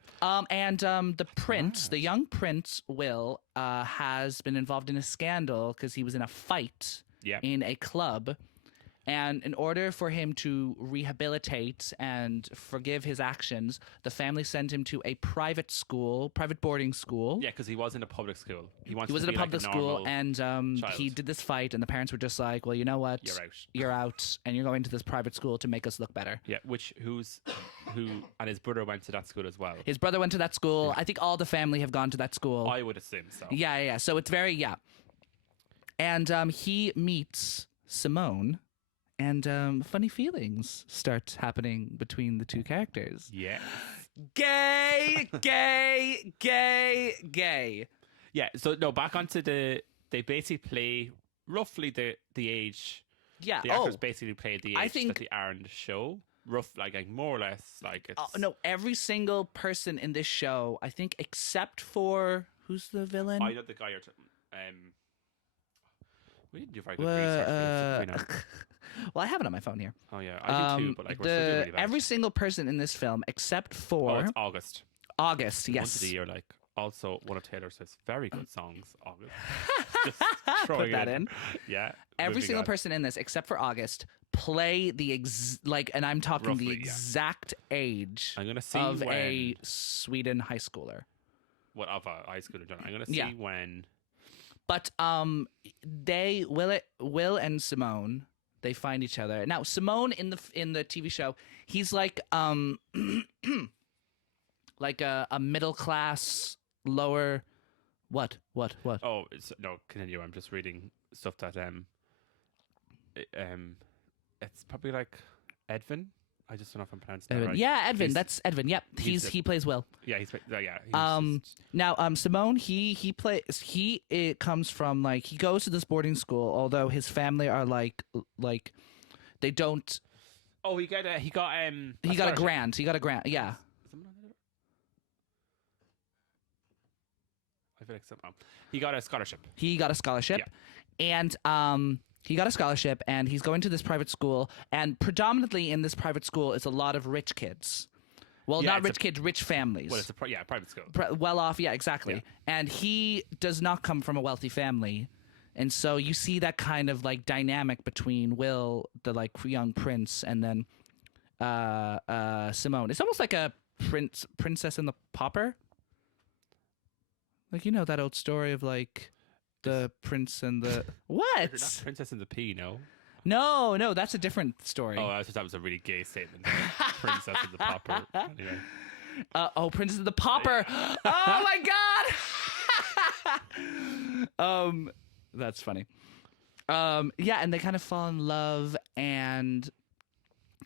And the prince, the young prince Will, has been involved in a scandal because he was in a fight in a club. And in order for him to rehabilitate and forgive his actions, the family sent him to a private boarding school. Yeah, because he was in a public school. He was in a public school, and he did this fight, and the parents were just like, "Well, you know what? You're out, and you're going to this private school to make us look better." Yeah, and his brother went to that school as well. His brother went to that school. I think all the family have gone to that school. I would assume so. Yeah. So it's and he meets Simone. And funny feelings start happening between the two characters. Yeah. Gay. Yeah, so no, back onto they basically play roughly the age. Yeah. The actors basically play the age that they are in the show. Like more or less, like it's... no, every single person in this show, I think, except for... Who's the villain? I know the guy you're... we didn't do very good research. Well, I have it on my phone here. Oh, yeah. I do too, but like we're still doing really bad. Every single person in this film, except for... Oh, it's August. August, yes. Once of the year, like, also one of Taylor Swift's very good songs, August. Just put that in. Yeah. Every single person in this, except for August, play and I'm talking roughly, the exact age I'm gonna see of a Sweden high schooler. What, of a high schooler? I'm going to see when... But Will and Simone... They find each other. Now, Simone in the TV show, he's like like a middle class, lower. What? Oh, continue. I'm just reading stuff that it's probably like Edvin. I just don't know if I'm pronouncing that right. Yeah, Edvin. That's Edvin. Yep, he plays Will. Yeah, Now, Simone, it comes from like he goes to this boarding school, although his family are like they don't. Oh, he got a grant. He got a grant. Yeah. I feel like somehow he got a scholarship. And he got a scholarship, and he's going to this private school, and predominantly in this private school, it's a lot of rich kids. Well, not rich kids, rich families. Well, it's a private school. Well off, yeah, exactly. Yeah. And he does not come from a wealthy family, and so you see that kind of like dynamic between Will, the like young prince, and then Simone. It's almost like a Princess and the Pauper. Like, you know that old story of like the prince and the what? Is it not Princess and the Pea? No. No, that's a different story. Oh, I thought that was a really gay statement. Princess and the Pauper. Anyway. Princess and the Pauper. Oh my god. That's funny. Yeah, and they kind of fall in love, and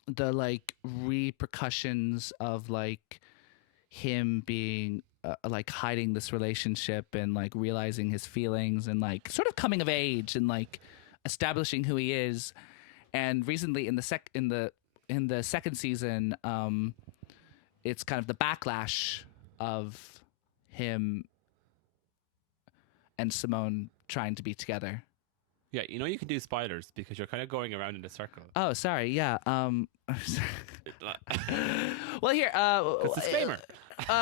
the like repercussions of like him being like hiding this relationship and like realizing his feelings and like sort of coming of age and like establishing who he is. And recently in the second season, it's kind of the backlash of him and Simone trying to be together. Yeah, you know you can do spoilers because you're kind of going around in a circle. Oh, sorry. Yeah. Well, here. Disclaimer.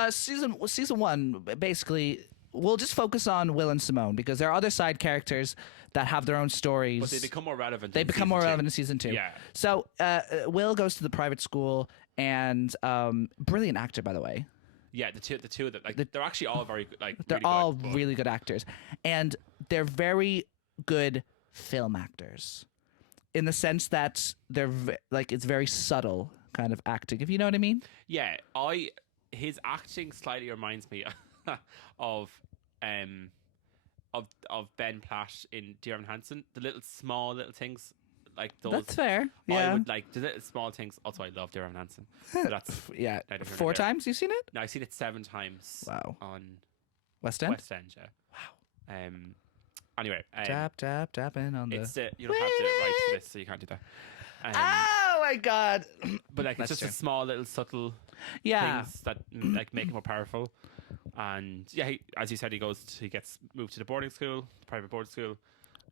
Season one, basically, we'll just focus on Will and Simone because there are other side characters that have their own stories. But they become more relevant. They become more relevant in season 2. Yeah. So Will goes to the private school, and brilliant actor, by the way. Yeah, the two of them, like they're actually all very good. Like They're really all good, really good actors, and they're very good film actors, in the sense that they're like it's very subtle kind of acting, if you know what I mean. Yeah, his acting slightly reminds me of Ben Platt in Dear Evan Hansen. The small little things like those. That's fair. Yeah, I would like the little small things. Also, I love Dear Evan Hansen. But that's yeah. neither here nor 4 there. times you've seen it? No, I've seen it 7 times. Wow. On West End. West End, yeah. Wow. Anyway, tapping on the. it's you don't have to write for this, so you can't do that. Oh my god! But like, it's That's just true. a small little subtle things that like make it more powerful. And yeah, as you said, he gets moved to the boarding school, private boarding school,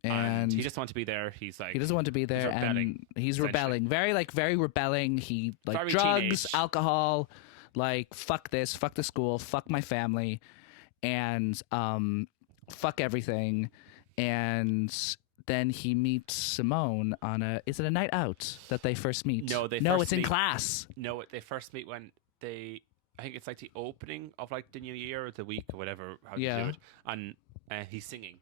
and he just wants to be there. He's like, he doesn't want to be there, and he's rebelling, very rebelling. He like Very drugs, teenage. alcohol, like fuck this, fuck the school, fuck my family, and fuck everything. And then he meets Simone on is it a night out that they first meet? No, it's in class. No, they first meet when I think it's like the opening of like the new year or the week or whatever. How they do it, and he's singing.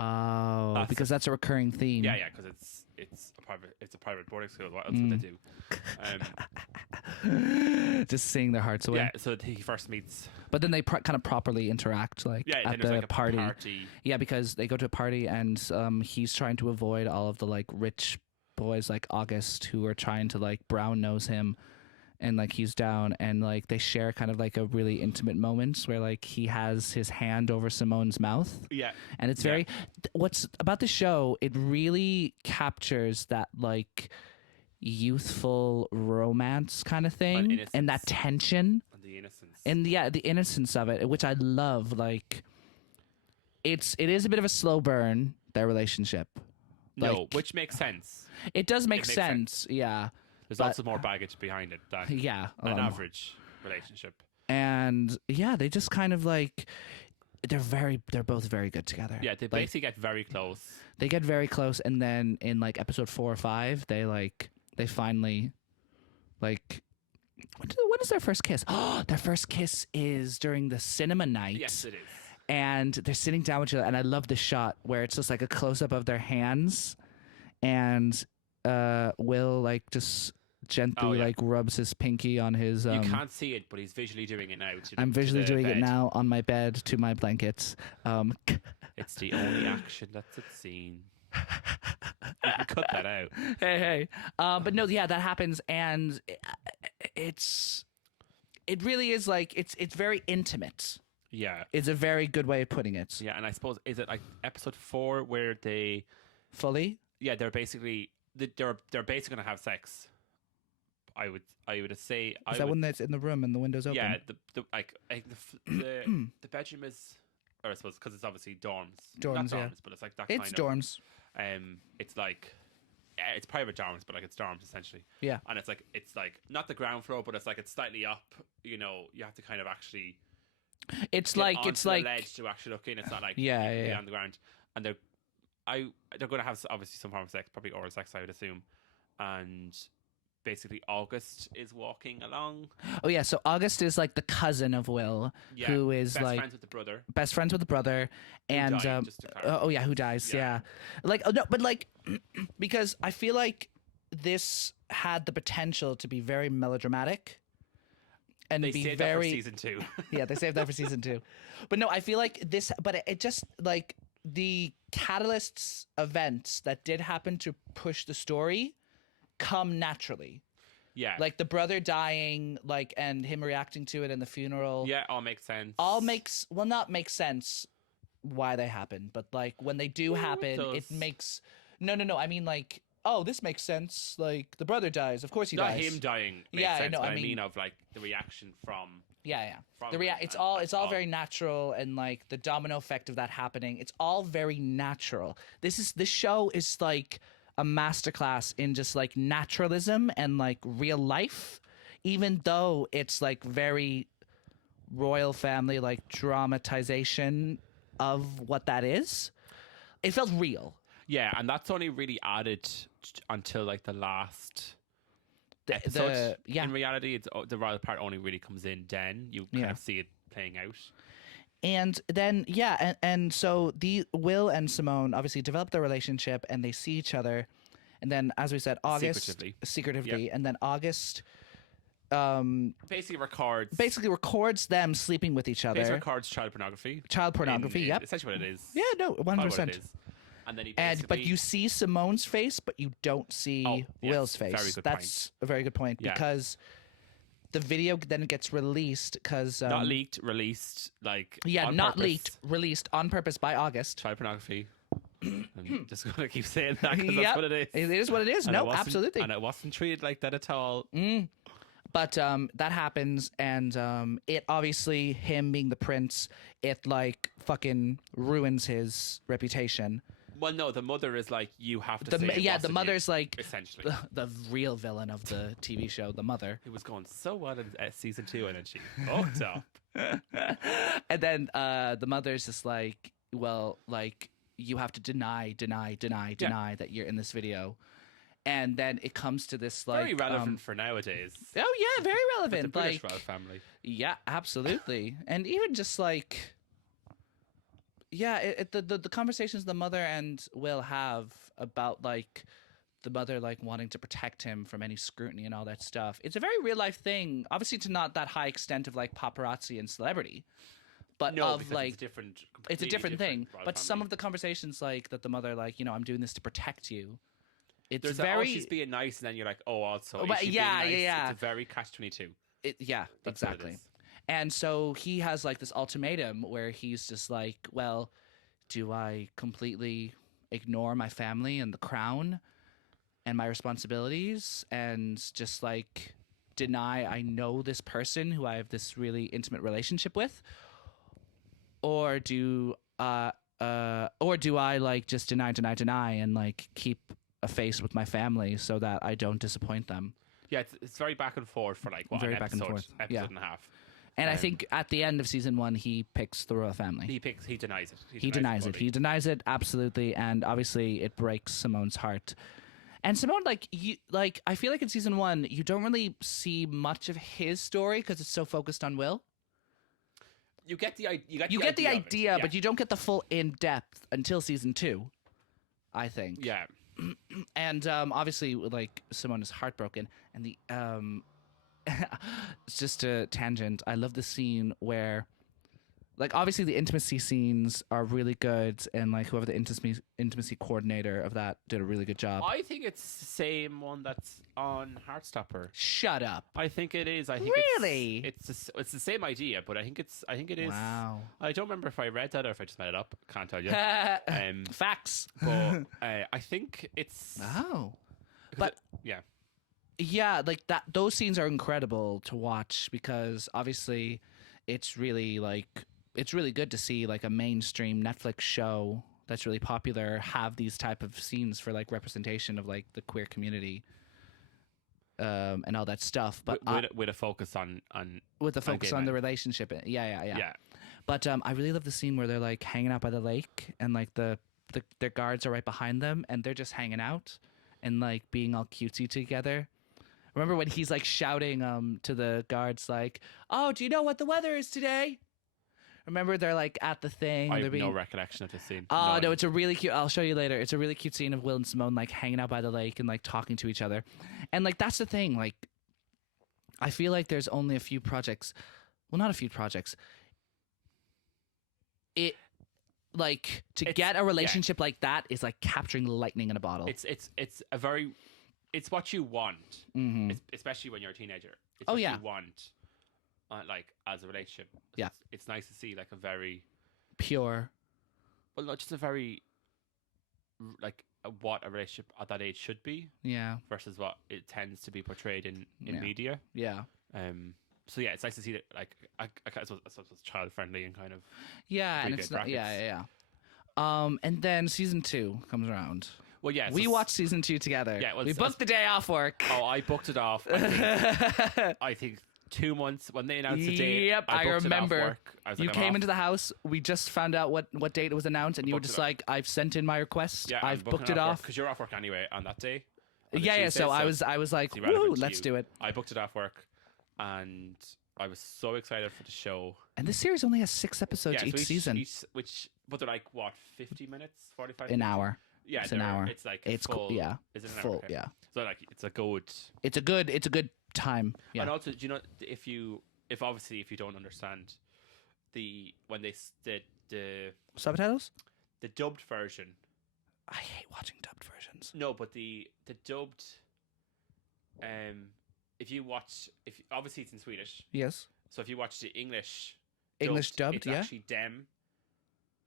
Oh, because that's a recurring theme. Yeah, because it's a private boarding school. What else would they do? Just sing their hearts away. Yeah, so he first meets. But then they kind of properly interact, like at the like party. a Yeah, because they go to a party and he's trying to avoid all of the like rich boys like August who are trying to like brown nose him, and like he's down, and like they share kind of like a really intimate moment where like he has his hand over Simone's mouth. Yeah, and it's very. What's about the show? It really captures that like youthful romance kind of thing, and that tension, and the innocence, and the innocence of it, which I love. Like, it is a bit of a slow burn, their relationship. No, Like, which makes sense. It does make makes sense. Yeah. There's also more baggage behind it than Yeah, a an lot more. average relationship. And yeah, they just kind of like they're both very good together. Yeah, they Like, basically get very close. they get very close, and then in like episode 4 or 5, they finally like when is their first kiss? Oh, their first kiss is during the cinema night. Yes, it is. And they're sitting down with each other, and I love the shot where it's just like a close up of their hands, and Will like just gently like rubs his pinky on his. You can't see it, but he's visually doing it now. I'm visually doing it now on my bed to my blankets. It's the only action that's seen. You can cut that out. Hey. But no, yeah, that happens, and it really is like it's very intimate. Yeah, It's a very good way of putting it. yeah, and I suppose is it like episode 4 where they Fully. they're basically gonna have sex. I would say. Is that when it's in the room and the window's open? Yeah, the bedroom is, or I suppose because it's obviously dorms. Dorms, Not dorms, yeah. but it's like that. It's kind dorms. Of, it's like, it's private dorms, but like it's dorms essentially. Yeah. And it's like not the ground floor, but it's like it's slightly up. You know, you have to kind of actually. It's get like onto it's the like ledge to actually look in. It's not like Yeah. on the ground, and they're going to have obviously some form of sex, probably oral sex, I would assume, and basically August is walking along. Oh yeah, so August is like the cousin of Will, who is best like friends with the brother. best friends with the brother, and died, just to clarify. who dies? Yeah. Yeah, like no, but like because I feel like this had the potential to be very melodramatic and They be saved very that for season 2. yeah, they saved that for season 2. But no, I feel like this, but it just like the catalysts events that did happen to push the story come naturally. Yeah. Like the brother dying, like, and him reacting to it in the funeral. Yeah, all makes sense. Not makes sense why they happen, but like when they do happen, it makes no. I mean, like, oh, this makes sense. Like the brother dies, of course he Not dies. him dying. Makes Yeah, sense, no, but I mean of like the reaction from. Yeah. From It's all very natural, and like the domino effect of that happening. It's all very natural. This show is like a masterclass in just like naturalism and like real life, even though it's like very royal family like dramatization of what that is. It felt real. Yeah, and that's only really added until like the last episode. In reality, it's the royal part only really comes in then. You kind of see it playing out. And then, and so the Will and Simone obviously develop their relationship, and they see each other. And then, as we said, August secretively, yep. and then August basically records them sleeping with each other. Basically records child pornography. Yep. Essentially what it is. Yeah, no, 100%. And then he but you see Simone's face, but you don't see Will's face. Very good That's a very good point, because the video then gets released because not leaked, released, like not leaked, released on purpose by August. Child pornography. I'm just gonna keep saying that because that's what it is. It is what it is. No, absolutely. And it wasn't treated like that at all. But that happens, and it obviously, him being the prince, it like fucking ruins his reputation. Well, no, the mother is like, you have to say it the mother's like essentially the real villain of the TV show, the mother. It was going so well in season 2, and then she fucked up. And then the mother's just like, well, like, you have to deny that you're in this video. And then it comes to this like very relevant for nowadays. Oh yeah, very relevant. The British like, royal family. Yeah, absolutely. And even just like, the conversations the mother and Will have about like the mother like wanting to protect him from any scrutiny and all that stuff. It's a very real life thing. Obviously, to not that high extent of like paparazzi and celebrity. But no, of like it's a different thing. But family. Some of the conversations like that the mother like, I'm doing this to protect you. It's very she's being nice, and then you're like, oh, also but yeah. It's a very catch-22. Exactly. And so he has like this ultimatum where he's just like, well, do I completely ignore my family and the crown and my responsibilities and just like deny I know this person who I have this really intimate relationship with? Or do I like just deny and like keep a face with my family so that I don't disappoint them? Yeah, it's very back and forth for like very an back and forth. episode and a half. And I think at the end of season 1, he picks the royal family. He denies it. He denies it absolutely, and obviously it breaks Simone's heart. And Simone, I feel like in season 1 you don't really see much of his story because it's so focused on Will. You get the idea, but you don't get the full in depth until season 2, I think. Yeah. And obviously, like, Simone is heartbroken, and the it's just a tangent. I love the scene where, like, obviously the intimacy scenes are really good, and like whoever the intimacy coordinator of that did a really good job. I think it's the same one that's on Heartstopper. Shut up. I think it is. I think really it's the same idea, but I think it is. Wow. I don't remember if I read that or if I just made it up. Can't tell you. Facts. But I think it's. Oh. But yeah, like that. Those scenes are incredible to watch because obviously, it's really good to see like a mainstream Netflix show that's really popular have these type of scenes for like representation of like the queer community, and all that stuff. But with a focus on the relationship. Yeah. But I really love the scene where they're like hanging out by the lake and like their guards are right behind them and they're just hanging out and like being all cutesy together. Remember when he's like shouting to the guards like, "Oh, do you know what the weather is today?" Remember, they're like at the thing. I they're have being... no recollection of this scene. Oh None. no, it's a really cute. I'll show you later. It's a really cute scene of Will and Simone like hanging out by the lake and like talking to each other, and like that's the thing. Like, I feel like there's only a few projects. Well, not a few projects. It like to get a relationship like that is like capturing lightning in a bottle. It's what you want, especially when you're a teenager. It's Oh, what yeah. you want, like as a relationship. Yeah. It's nice to see like a very Pure. well, not just a very like what a relationship at that age should be Yeah. versus what it tends to be portrayed in Yeah. media. Yeah. So yeah, it's nice to see that like I suppose it's child friendly and kind of Yeah, and Pretty it's good not. Yeah, brackets. yeah. And then season 2 comes around. well yeah. We watched season 2 together. Yeah, well, we it's- booked the day off work. Oh, I booked it off. I think 2 months when they announced the date. Yep, I booked remember. It off work. I was You like, I'm came off. into the house. We just found out what date it was announced, and you were booked just it off. like, "I've sent in my request. Yeah, I've booked it off." because you're off work anyway on that day. on the Yeah, yeah. Tuesday, So I was like, it's irrelevant "Woo, to let's you. do it." I booked it off work, and I was so excited for the show. And this series only has 6 episodes Yeah, so each season. But they're like what, 50 minutes, 45 An minutes? hour. Yeah, It's an hour. It's like It's full. yeah. Is it an Full. hour? Okay. Yeah. So like it's a good. It's a good time. Yeah. And also, do you know if you don't understand when they did the Subtitles. dubbed version. I hate watching dubbed versions. No, but the dubbed. If obviously it's in Swedish, Yes. so if you watch the English Dubbed, it's yeah. actually them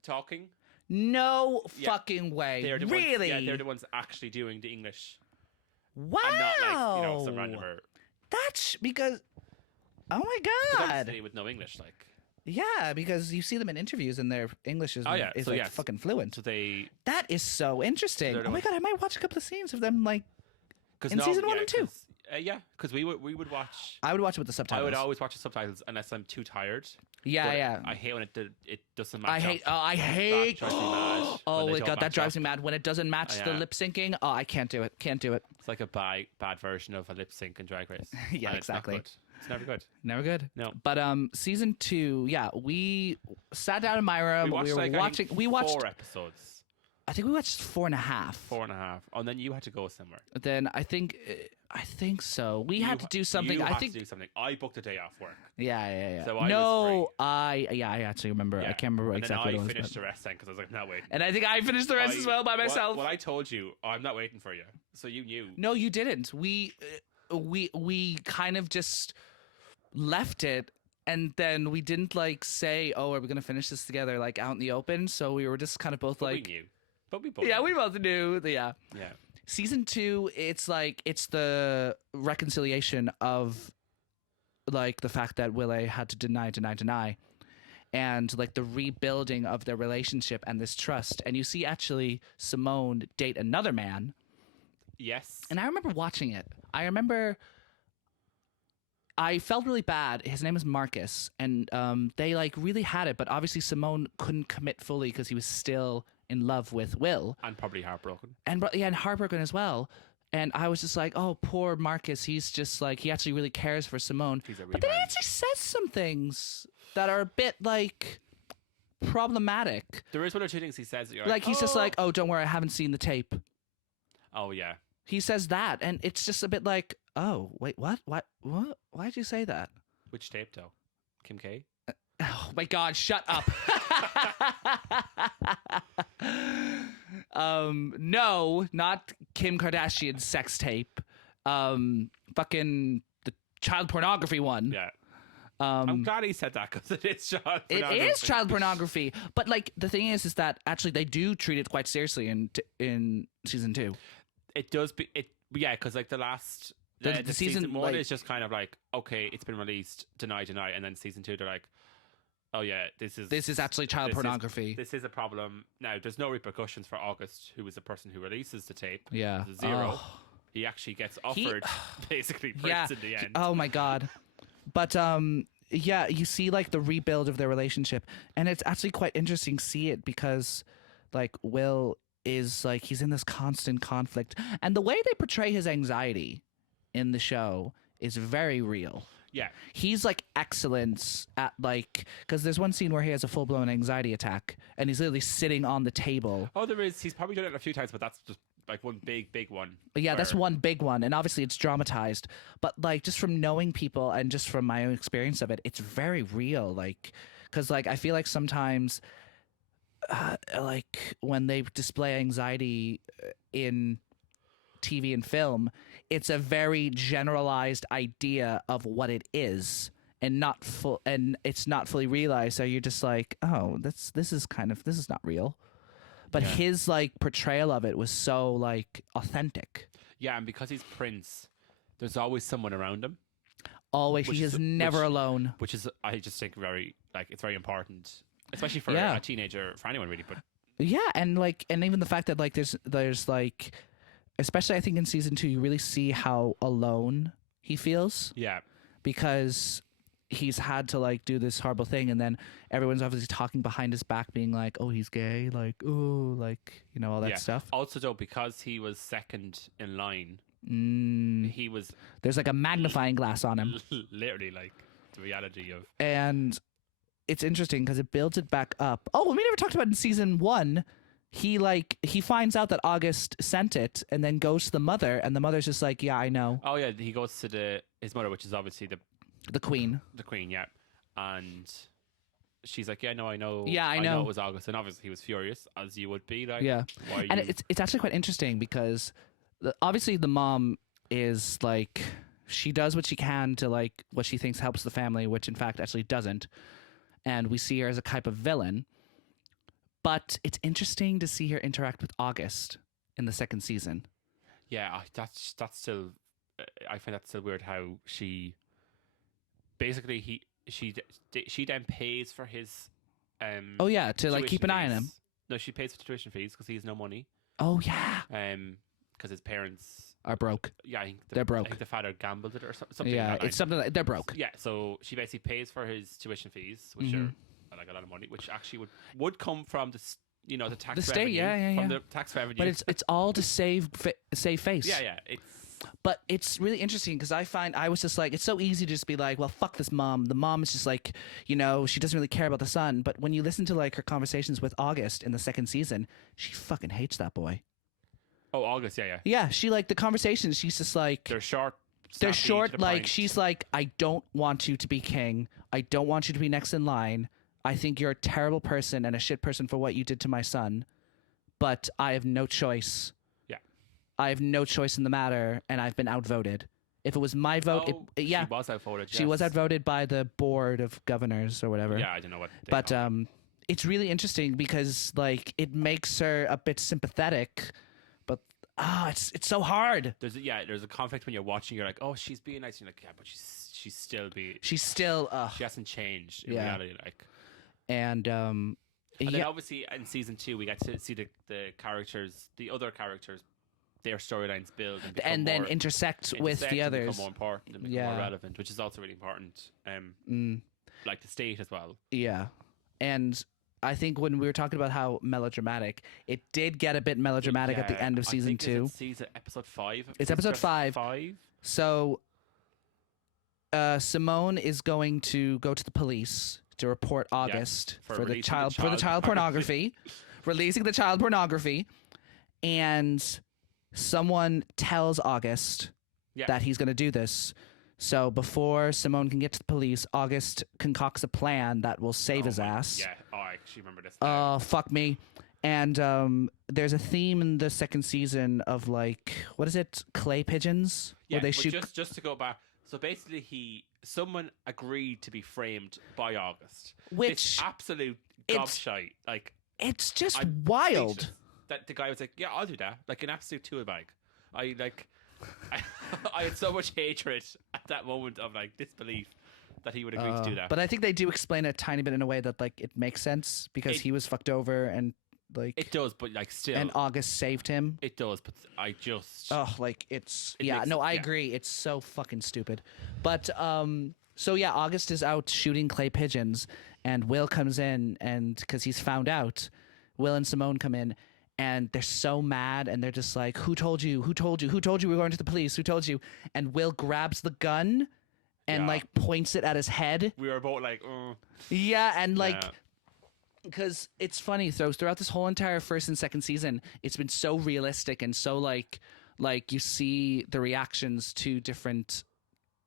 talking. No Yeah. fucking way. They're the Really? ones, yeah, they're the ones actually doing the English, Wow. and not like some randomer. That's because. Oh my god. Obviously with no English, like Yeah, because you see them in interviews and their English is, Oh, yeah. is So, like yes. fucking fluent. so they That is so interesting. They're the Oh my ones- god, I might watch a couple of scenes of them. Like, because In season 1 and 2? because we would watch. I would watch it with the subtitles. I would always watch the subtitles unless I'm too tired. Yeah, But yeah. I hate when it doesn't match. I hate. up. I hate. That drives me mad Oh when they my don't god, that match drives up. me mad when it doesn't match Oh, the yeah. lip syncing. Oh, I can't do it. Can't do it. It's like a bad version of a lip sync in Drag Race. Yeah, And it's not exactly. good. It's never good. Never good. No. But season 2, yeah, we sat down in my room. We watched were like, I watching. think, We watched. 4 episodes, I think we watched 4.5. 4.5, and then you had to go somewhere. Then I think so. We had to do something. You I had think. to do something. I booked a day off work. Yeah, yeah, yeah. So I was no, I actually remember. I Yeah. can't remember and exactly then what I it was. finished but- the rest then because I was like, I'm not waiting. And I think I finished the rest as well by myself. Well, I told you, I'm not waiting for you. So you knew. No, you didn't. We kind of just left it, and then we didn't like say, "Oh, are we gonna finish this together?" Like out in the open. So we were just kind of both But like, we knew. But we both "Yeah, knew. we both knew." Yeah. Yeah. Season 2, it's like it's the reconciliation of like the fact that Willie had to deny, and like the rebuilding of their relationship and this trust. And you see actually Simone date another man. Yes. And I remember watching it. I felt really bad. His name is Marcus, and they like really had it, but obviously Simone couldn't commit fully because he was still in love with Will, And probably heartbroken. and heartbroken as well. And I was just like, oh, poor Marcus. He's just like he actually really cares for Simone. He's a But then he rebound. actually says some things that are a bit like problematic. There is one or two things he says that you're Like he's just like, oh, don't worry, I haven't seen the tape. oh yeah. He says that, and it's just a bit like, oh, wait, what? Why'd you say that? Which tape though? Kim K. Oh my God, shut up. No, not Kim Kardashian's sex tape. Fucking the child pornography one. Yeah. I'm glad he said that because it is child It pornography. is child pornography, but like the thing is that actually they do treat it quite seriously in season 2. It does be it. Yeah, because like the last. The The season, season 1 like- is just kind of like, okay, it's been released, deny, and then season 2 they're like, oh yeah, this is actually child this is- pornography. This is a problem. Now, there's no repercussions for August, who is the person who releases the tape. Yeah. There's 0. Oh. He actually gets He- offered basically Prince Yeah. in the end. Oh my God. But yeah, you see like the rebuild of their relationship, and it's actually quite interesting to see it because like Will is like he's in this constant conflict, and the way they portray his anxiety in the show is very real. Yeah. He's like excellence at like, because there's one scene where he has a full blown anxiety attack and he's literally sitting on the table. Oh, there is. He's probably done it a few times, but that's just like one big one. But yeah, that's one big one, and obviously it's dramatized. But like, just from knowing people and just from my own experience of it, it's very real. Like, because like I feel like sometimes, like when they display anxiety in TV and film, it's a very generalized idea of what it is, and not full, and it's not fully realized. So you're just like, oh, this is not real. But his like portrayal of it was so like authentic. Yeah, and because he's Prince, there's always someone around him. Always, he is never alone. Which is, I just think, very like it's very important, especially for a teenager, for anyone really. But yeah, and like, and even the fact that like there's like, especially I think in season 2, you really see how alone he feels. Yeah, because he's had to like do this horrible thing, and then everyone's obviously talking behind his back, being like, "Oh, he's gay," like, "Oh, like all that stuff." Also, though, because he was second in line, he was. There's like a magnifying glass on him, literally, like the reality of. And it's interesting because it builds it back up. Oh, we never talked about in season 1. He finds out that August sent it, and then goes to the mother, and the mother's just like, "Yeah, I know." Oh yeah, he goes to his mother, which is obviously the queen. The queen, yeah. And she's like, yeah, no, I know. Yeah, I know it was August. And obviously he was furious, as you would be. Like, yeah. Why and it's actually quite interesting because obviously the mom is like, she does what she can to like what she thinks helps the family, which in fact actually doesn't. And we see her as a type of villain. But it's interesting to see her interact with August in the second season. Yeah, that's still, I find that still weird how she... Basically, she then pays for his oh yeah, to like keep an eye on him. No, she pays for the tuition fees because he has no money. Oh yeah. Because his parents are broke. Yeah, I think they're broke. I think the father gambled it or something. Yeah, it's something like they're broke. Yeah, so she basically pays for his tuition fees, which are like a lot of money, which actually would come from the the tax the state, revenue, from the tax revenue. But it's all to save face. Yeah, But it's really interesting because I was just like, it's so easy to just be like, well, fuck this mom. The mom is just like, she doesn't really care about the son. But when you listen to like her conversations with August in the second season, she fucking hates that boy. Oh, August, yeah. Yeah, she like the conversations. She's just like, they're short. Like she's like, I don't want you to be king. I don't want you to be next in line. I think you're a terrible person and a shit person for what you did to my son. But I have no choice. I have no choice in the matter, and I've been outvoted. If it was my vote, she was outvoted. She was outvoted by the board of governors or whatever. Yeah, I don't know what. But it's really interesting because like it makes her a bit sympathetic, but it's so hard. There's a conflict when you're watching. You're like, oh, she's being nice. And you're like, yeah, but she's still she hasn't changed in reality. Like, and then obviously in season 2 we get to see the other characters. Their storylines build and then intersect with the others, become more important and become more relevant, which is also really important. Like the state as well. Yeah, and I think when we were talking about how melodramatic, it did get a bit melodramatic at the end of season 2. Episode 5. It's episode 5. So, Simone is going to go to the police to report August for the child pornography, releasing the child pornography, and someone tells August that he's going to do this. So before Simone can get to the police, August concocts a plan that will save his ass. Yeah, I actually remember this. Oh, fuck me. And there's a theme in the second season of like, what is it? Clay pigeons? Yeah, where they shoot. Just to go back. So basically someone agreed to be framed by August. Which... This absolute gobshite. Like, it's just wild. That the guy was like, yeah, I'll do that. Like an absolute tool bag. I had so much hatred at that moment of like disbelief that he would agree to do that. But I think they do explain it a tiny bit in a way that like it makes sense because he was fucked over and like it does, but like still, and August saved him. It does, but I just like it's I agree. It's so fucking stupid. But so yeah, August is out shooting clay pigeons, and Will comes in, and because he's found out, Will and Simone come in. And they're so mad, and they're just like, who told you? Who told you? Who told you we're going to the police? Who told you? And Will grabs the gun and like points it at his head. We were both like, Yeah, and like, because it's funny. So throughout this whole entire first and second season, it's been so realistic and so like you see the reactions to different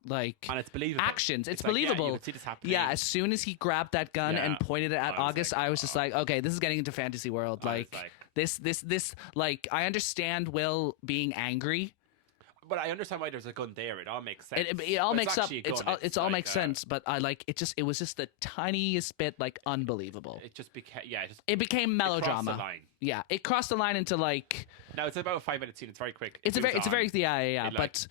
like and it's believable. actions. It's like, believable. you can see this happening. Yeah, as soon as he grabbed that gun and pointed it at August, like, I was just like, okay, this is getting into fantasy world. Like this, like I understand Will being angry. But I understand why there's a gun there. It all makes sense. It all makes up. It's all makes sense. But I like it. It was just the tiniest bit like unbelievable. It just became It became melodrama. It crossed the line. Yeah, it crossed the line into like. No, it's about a 5-minute scene. It's very quick. It's a very but.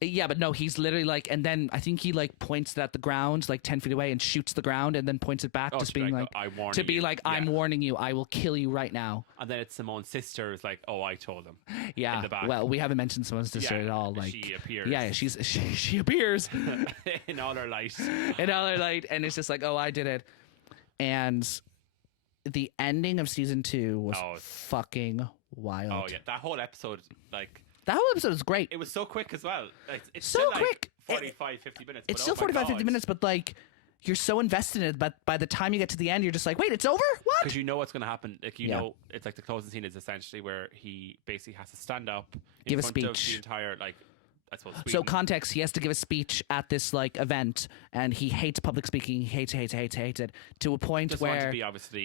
Yeah, but no, he's literally like, and then I think he like points it at the ground, like 10 feet away, and shoots the ground, and then points it back, just being like, I'm warning you, I will kill you right now. And then it's Simone's sister is like, oh, I told him. Yeah. In the back. Well, we haven't mentioned Simone's sister at all. Like she appears. Yeah, she appears in all her light. In all her light, and it's just like, oh, I did it. And the ending of season 2 was fucking wild. Oh yeah, that whole episode, like. That whole episode was great. It was so quick as well. Like, it's so still quick. Like 45, 50 minutes. It's still 45, 50 minutes, but like you're so invested in it. But by the time you get to the end, you're just like, wait, it's over? What? Because you know what's going to happen. Like know, it's like the closing scene is essentially where he basically has to stand up, give a front speech. Of the entire like. So context, he has to give a speech at this like event, and he hates public speaking. He hates it to a point where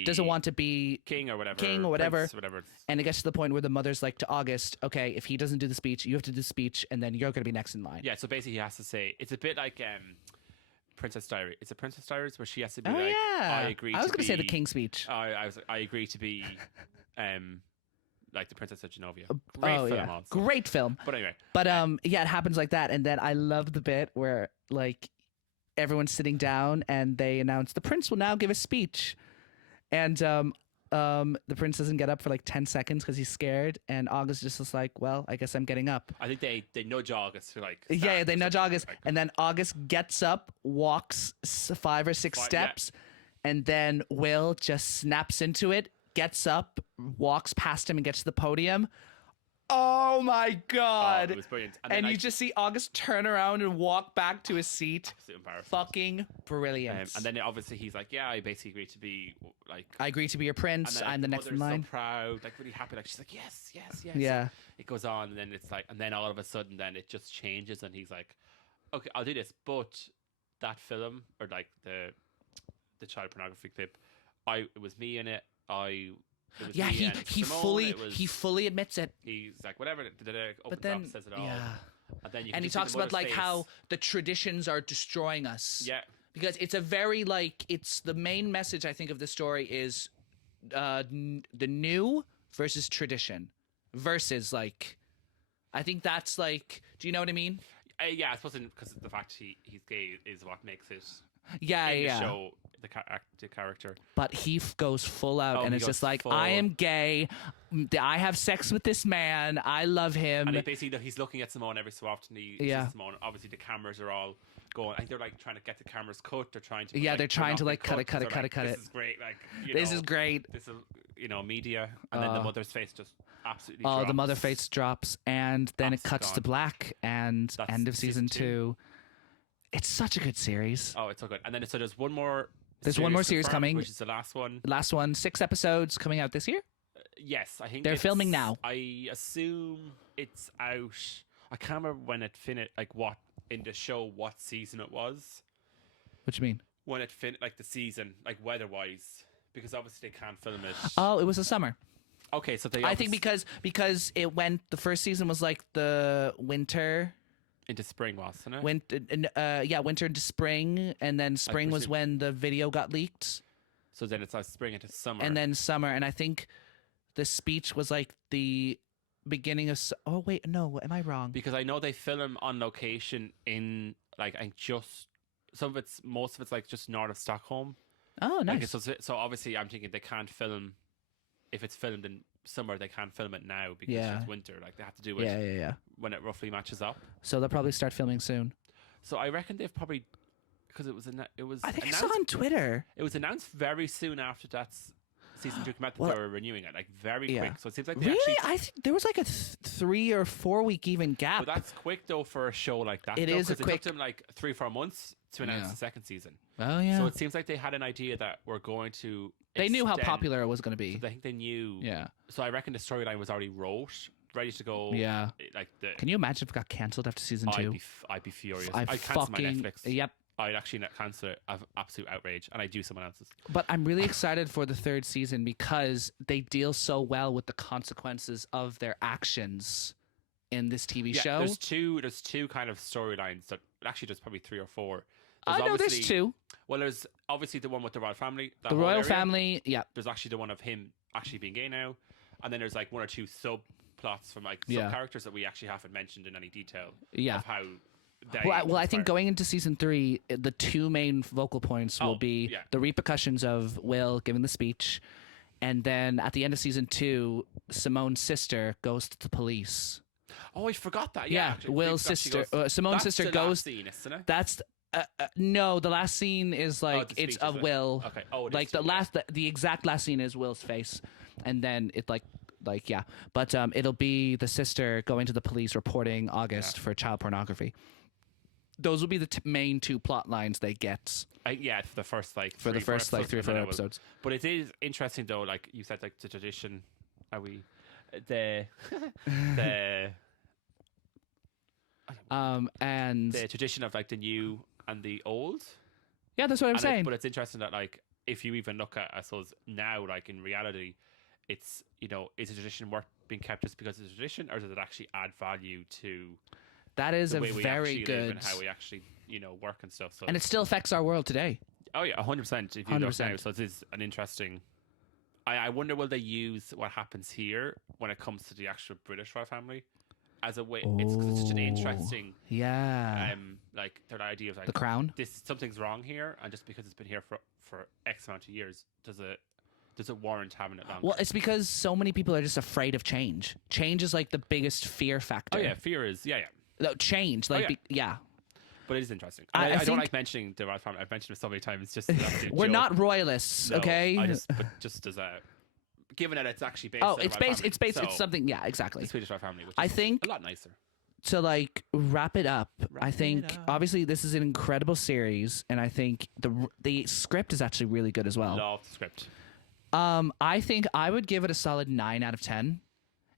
doesn't want to be king or whatever, prince, whatever. And it gets to the point where the mother's like to August, okay, if he doesn't do the speech, you have to do the speech, and then you're going to be next in line. Yeah. So basically, he has to say it's a bit like Princess Diary. It's a Princess Diaries where she has to be I agree. I was going to say the king speech. I agree to be. Like the Princess of Genovia. Great film. But anyway. But it happens like that. And then I love the bit where like everyone's sitting down and they announce the prince will now give a speech. And the prince doesn't get up for like 10 seconds because he's scared. And August just is like, well, I guess I'm getting up. I think they nudge August to like. Yeah, they nudge August. Like, and then August gets up, walks 5 or 6 steps. Yeah. And then Will just snaps into it. Gets up, walks past him, and gets to the podium. Oh my god! It was brilliant. And you just see August turn around and walk back to his seat. Fucking brilliant. And then obviously he's like, "Yeah, I basically agree to be like. I agree to be your prince. I'm the next in line." So proud, like really happy. Like she's like, "Yes." Yeah. It goes on, and then it's like, and then all of a sudden, then it just changes, and he's like, "Okay, I'll do this." But that film, or like the child pornography clip, it was me in it. He fully admits it. He's like, whatever. But then says it all. Yeah. And then he talks about like how the traditions are destroying us. Yeah. Because it's a very like it's the main message I think of the story is the new versus tradition versus like I think that's like do you know what I mean? Yeah, I suppose because the fact he's gay is what makes it. Yeah, in the show. The character, but he goes full out and it's just like I am gay, I have sex with this man, I love him, and he's looking at Simone every so often. He sees Simone. Obviously the cameras are all going. I think they're like trying to get the cameras cut. They're trying to they're trying to like cut it. This is great. Like this is great. This is media, and then the mother's face just absolutely. drops. The mother face drops, and then it cuts to black, and that's end of season 2. It's such a good series. Oh, it's so good. And then there's one more. There's one more series coming, which is the last one. The last one, 6 episodes coming out this year. Yes, I think they're filming now. I assume it's out. I can't remember when it finished. Like what in the show, what season it was. What do you mean? When it finished, like the season, like weather-wise, because obviously they can't film it. Oh, it was the summer. Okay, so I think because it went. The first season was like the winter. Into spring, wasn't it? Winter into spring, and then spring was when the video got leaked. So then it's like spring into summer. And then summer, and I think the speech was like the beginning of... Oh, wait, no, am I wrong? Because I know they film on location in, like, most of it's like just north of Stockholm. Oh, nice. Like, so obviously I'm thinking they can't film... If it's filmed in summer, they can't film it now because it's winter. Like they have to do it when it roughly matches up. So they'll probably start filming soon. So I reckon they've probably because it was I think I saw on Twitter. It was announced very soon after that season 2 came out, that Well, they were renewing it like very yeah. quick. So it seems like they Really? actually. I think there was like a 3 or 4 week even gap. But that's quick though for a show like that. It though, is a 'cause quick- It took them like 3-4 months to announce Yeah. the second season. Oh yeah. So it seems like they had an idea that we're going to. They knew how extend- popular it was going to be. I think they knew. Yeah. So I reckon the storyline was already wrote, ready to go. Yeah. Like the. Can you imagine if it got cancelled after season 2? I'd be furious. I I'd cancel my fucking Netflix. yep. I'd actually not cancel it. I've absolute outrage, and I do someone else's. But I'm really excited for the 3rd season because they deal so well with the consequences of their actions in this TV show. There's two kind of storylines that actually there's probably 3 or 4. I know there's obviously- 2. Well, there's obviously the one with the royal family. that The whole royal area. family, yeah. There's actually the one of him actually being gay now, and then there's like 1 or 2 subplots from like Yeah. sub characters that we actually haven't mentioned in any detail Yeah. of how. They Well, I think conspire. going into season 3, the 2 main vocal points will be yeah. the repercussions of Will giving the speech, and then at the end of season 2, Simone's sister goes to the police. Oh, I forgot that. Yeah, actually. Will's She sister, goes- Simone's that's sister the goes. last scene, isn't it? That's no. The last scene is like the it's speech, of is it? Will. Okay. Oh, it is Like the too, yeah. last, the exact last scene is Will's face, and then it like yeah. But it'll be the sister going to the police reporting August for child pornography. Those will be the main 2 plot lines they get Yeah, for the first like for the 3 or 4 first like 3 or and 4 then it will- episodes. But it is interesting though, like you said, like the tradition. Are we the the And the tradition of like the new and the old? yeah, that's what I'm And saying. but it's interesting that like if you even look at, I suppose now, like in reality, it's is a tradition worth being kept just because it's a tradition, or does it actually add value to That is the a way we very actually live good, and how we actually work and stuff? So and it still affects our world today. oh yeah, 100%. If you look now, 100%. so it is an interesting. I wonder will they use what happens here when it comes to the actual British royal family as a way? It's 'cause it's such an interesting, Yeah, like their idea of like the crown. this something's wrong here, and just because it's been here for X amount of years, does it warrant having it longer? Well, it's because so many people are just afraid of change. Change is like the biggest fear factor. oh yeah, fear is yeah. No, change, like yeah. yeah. But it is interesting. I I don't think- like mentioning the royal family. I've mentioned it so many times. Just as an absolute We're joke. not royalists, No, okay? but just as a given that it's actually based. Oh, on the it's royal based. family, It's based. so It's something. Yeah, exactly. the Swedish royal family, which I is think- a lot nicer. To like wrap it up, I Wrap think it up. obviously this is an incredible series, and I think the script is actually really good as well. Love the script. I think I would give it a solid 9 out of 10,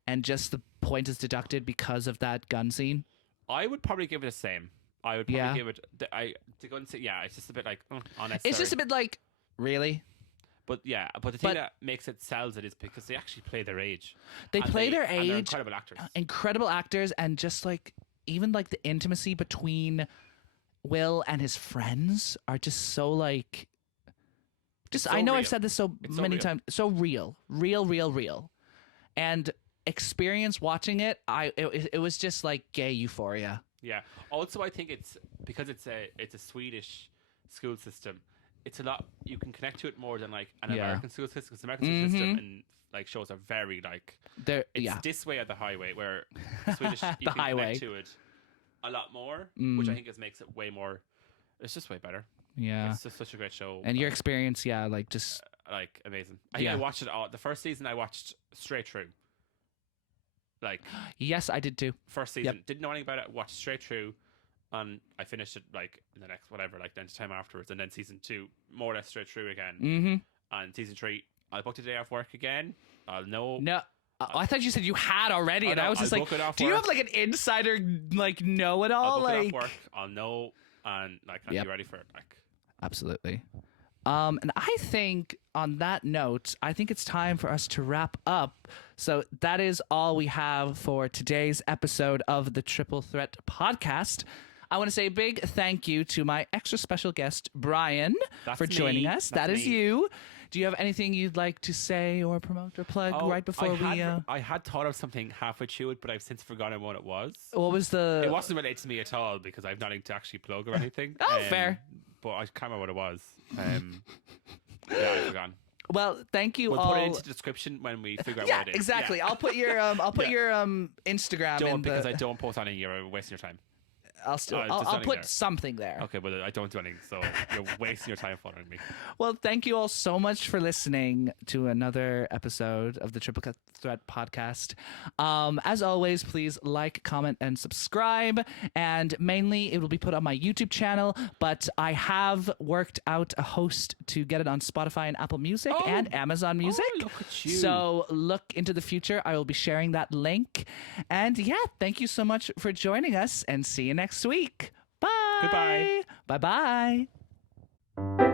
and just the point is deducted because of that gun scene. I would probably give it the same. I would probably Yeah. give it. The gun. Yeah, it's just a bit like unnecessary. It's just a bit like really. But yeah, but the thing But- that makes it sells it is because they actually play their age. They And play their and they're age. incredible actors. Incredible actors, and just like even like the intimacy between Will and his friends are just so like just so I know I've real. said this so It's so many real. times, so real, and experience watching it, it was just like gay euphoria. Yeah. Also, I think it's because it's a Swedish school system. It's a lot. You can connect to it more than like an Yeah. American school system. Because the American school system and like shows are very like There, it's yeah, this way or the highway. Where Swedish you The can highway. connect to it a lot more, which I think makes it way more. It's just way better. yeah. It's just such a great show. And your experience, yeah, like just like amazing. I think Yeah. I watched it all. The first season I watched straight through. Like yes, I did too. first season, didn't know anything about it. Watched straight through, and I finished it like in the next whatever, like the time afterwards. And then season 2, more or less straight through again. Mm-hmm. And season 3, I booked a day off work again. I'll know. No. I thought you said you had already, and know, I was just I'll like, book it off "Do you work. have like an insider like know it I'll all?" book it Like, off work. I'll know, and like I'll Yep. be ready for it. Like absolutely. And I think on that note, I think it's time for us to wrap up. So that is all we have for today's episode of the Triple Threat podcast. I want to say a big thank you to my extra special guest, Brian, That's for joining me. us. That's That is me. you. Do you have anything you'd like to say or promote or plug right before I had thought of something halfway through it, but I've since forgotten what it was. what was the... It wasn't related to me at all because I've nothing to actually plug or anything. Oh, fair. But I can't remember what it was. Yeah, I've forgotten. Well, thank you We'll all. put it into the description when we figure out yeah, what it is. exactly. Yeah. I'll put your Instagram Don't in because the... I don't post on it. You're wasting your time. I'll still there's I'll nothing put there. something there. Okay, but I don't do anything, so you're wasting your time following me. Well, thank you all so much for listening to another episode of the Triple Cut Threat podcast. As always, please like, comment, and subscribe. And mainly, it will be put on my YouTube channel. But I have worked out a host to get it on Spotify and Apple Music and Amazon Music. Oh, look at you. So look into the future. I will be sharing that link. And yeah, thank you so much for joining us, and see you next week. Bye. Goodbye. Bye-bye.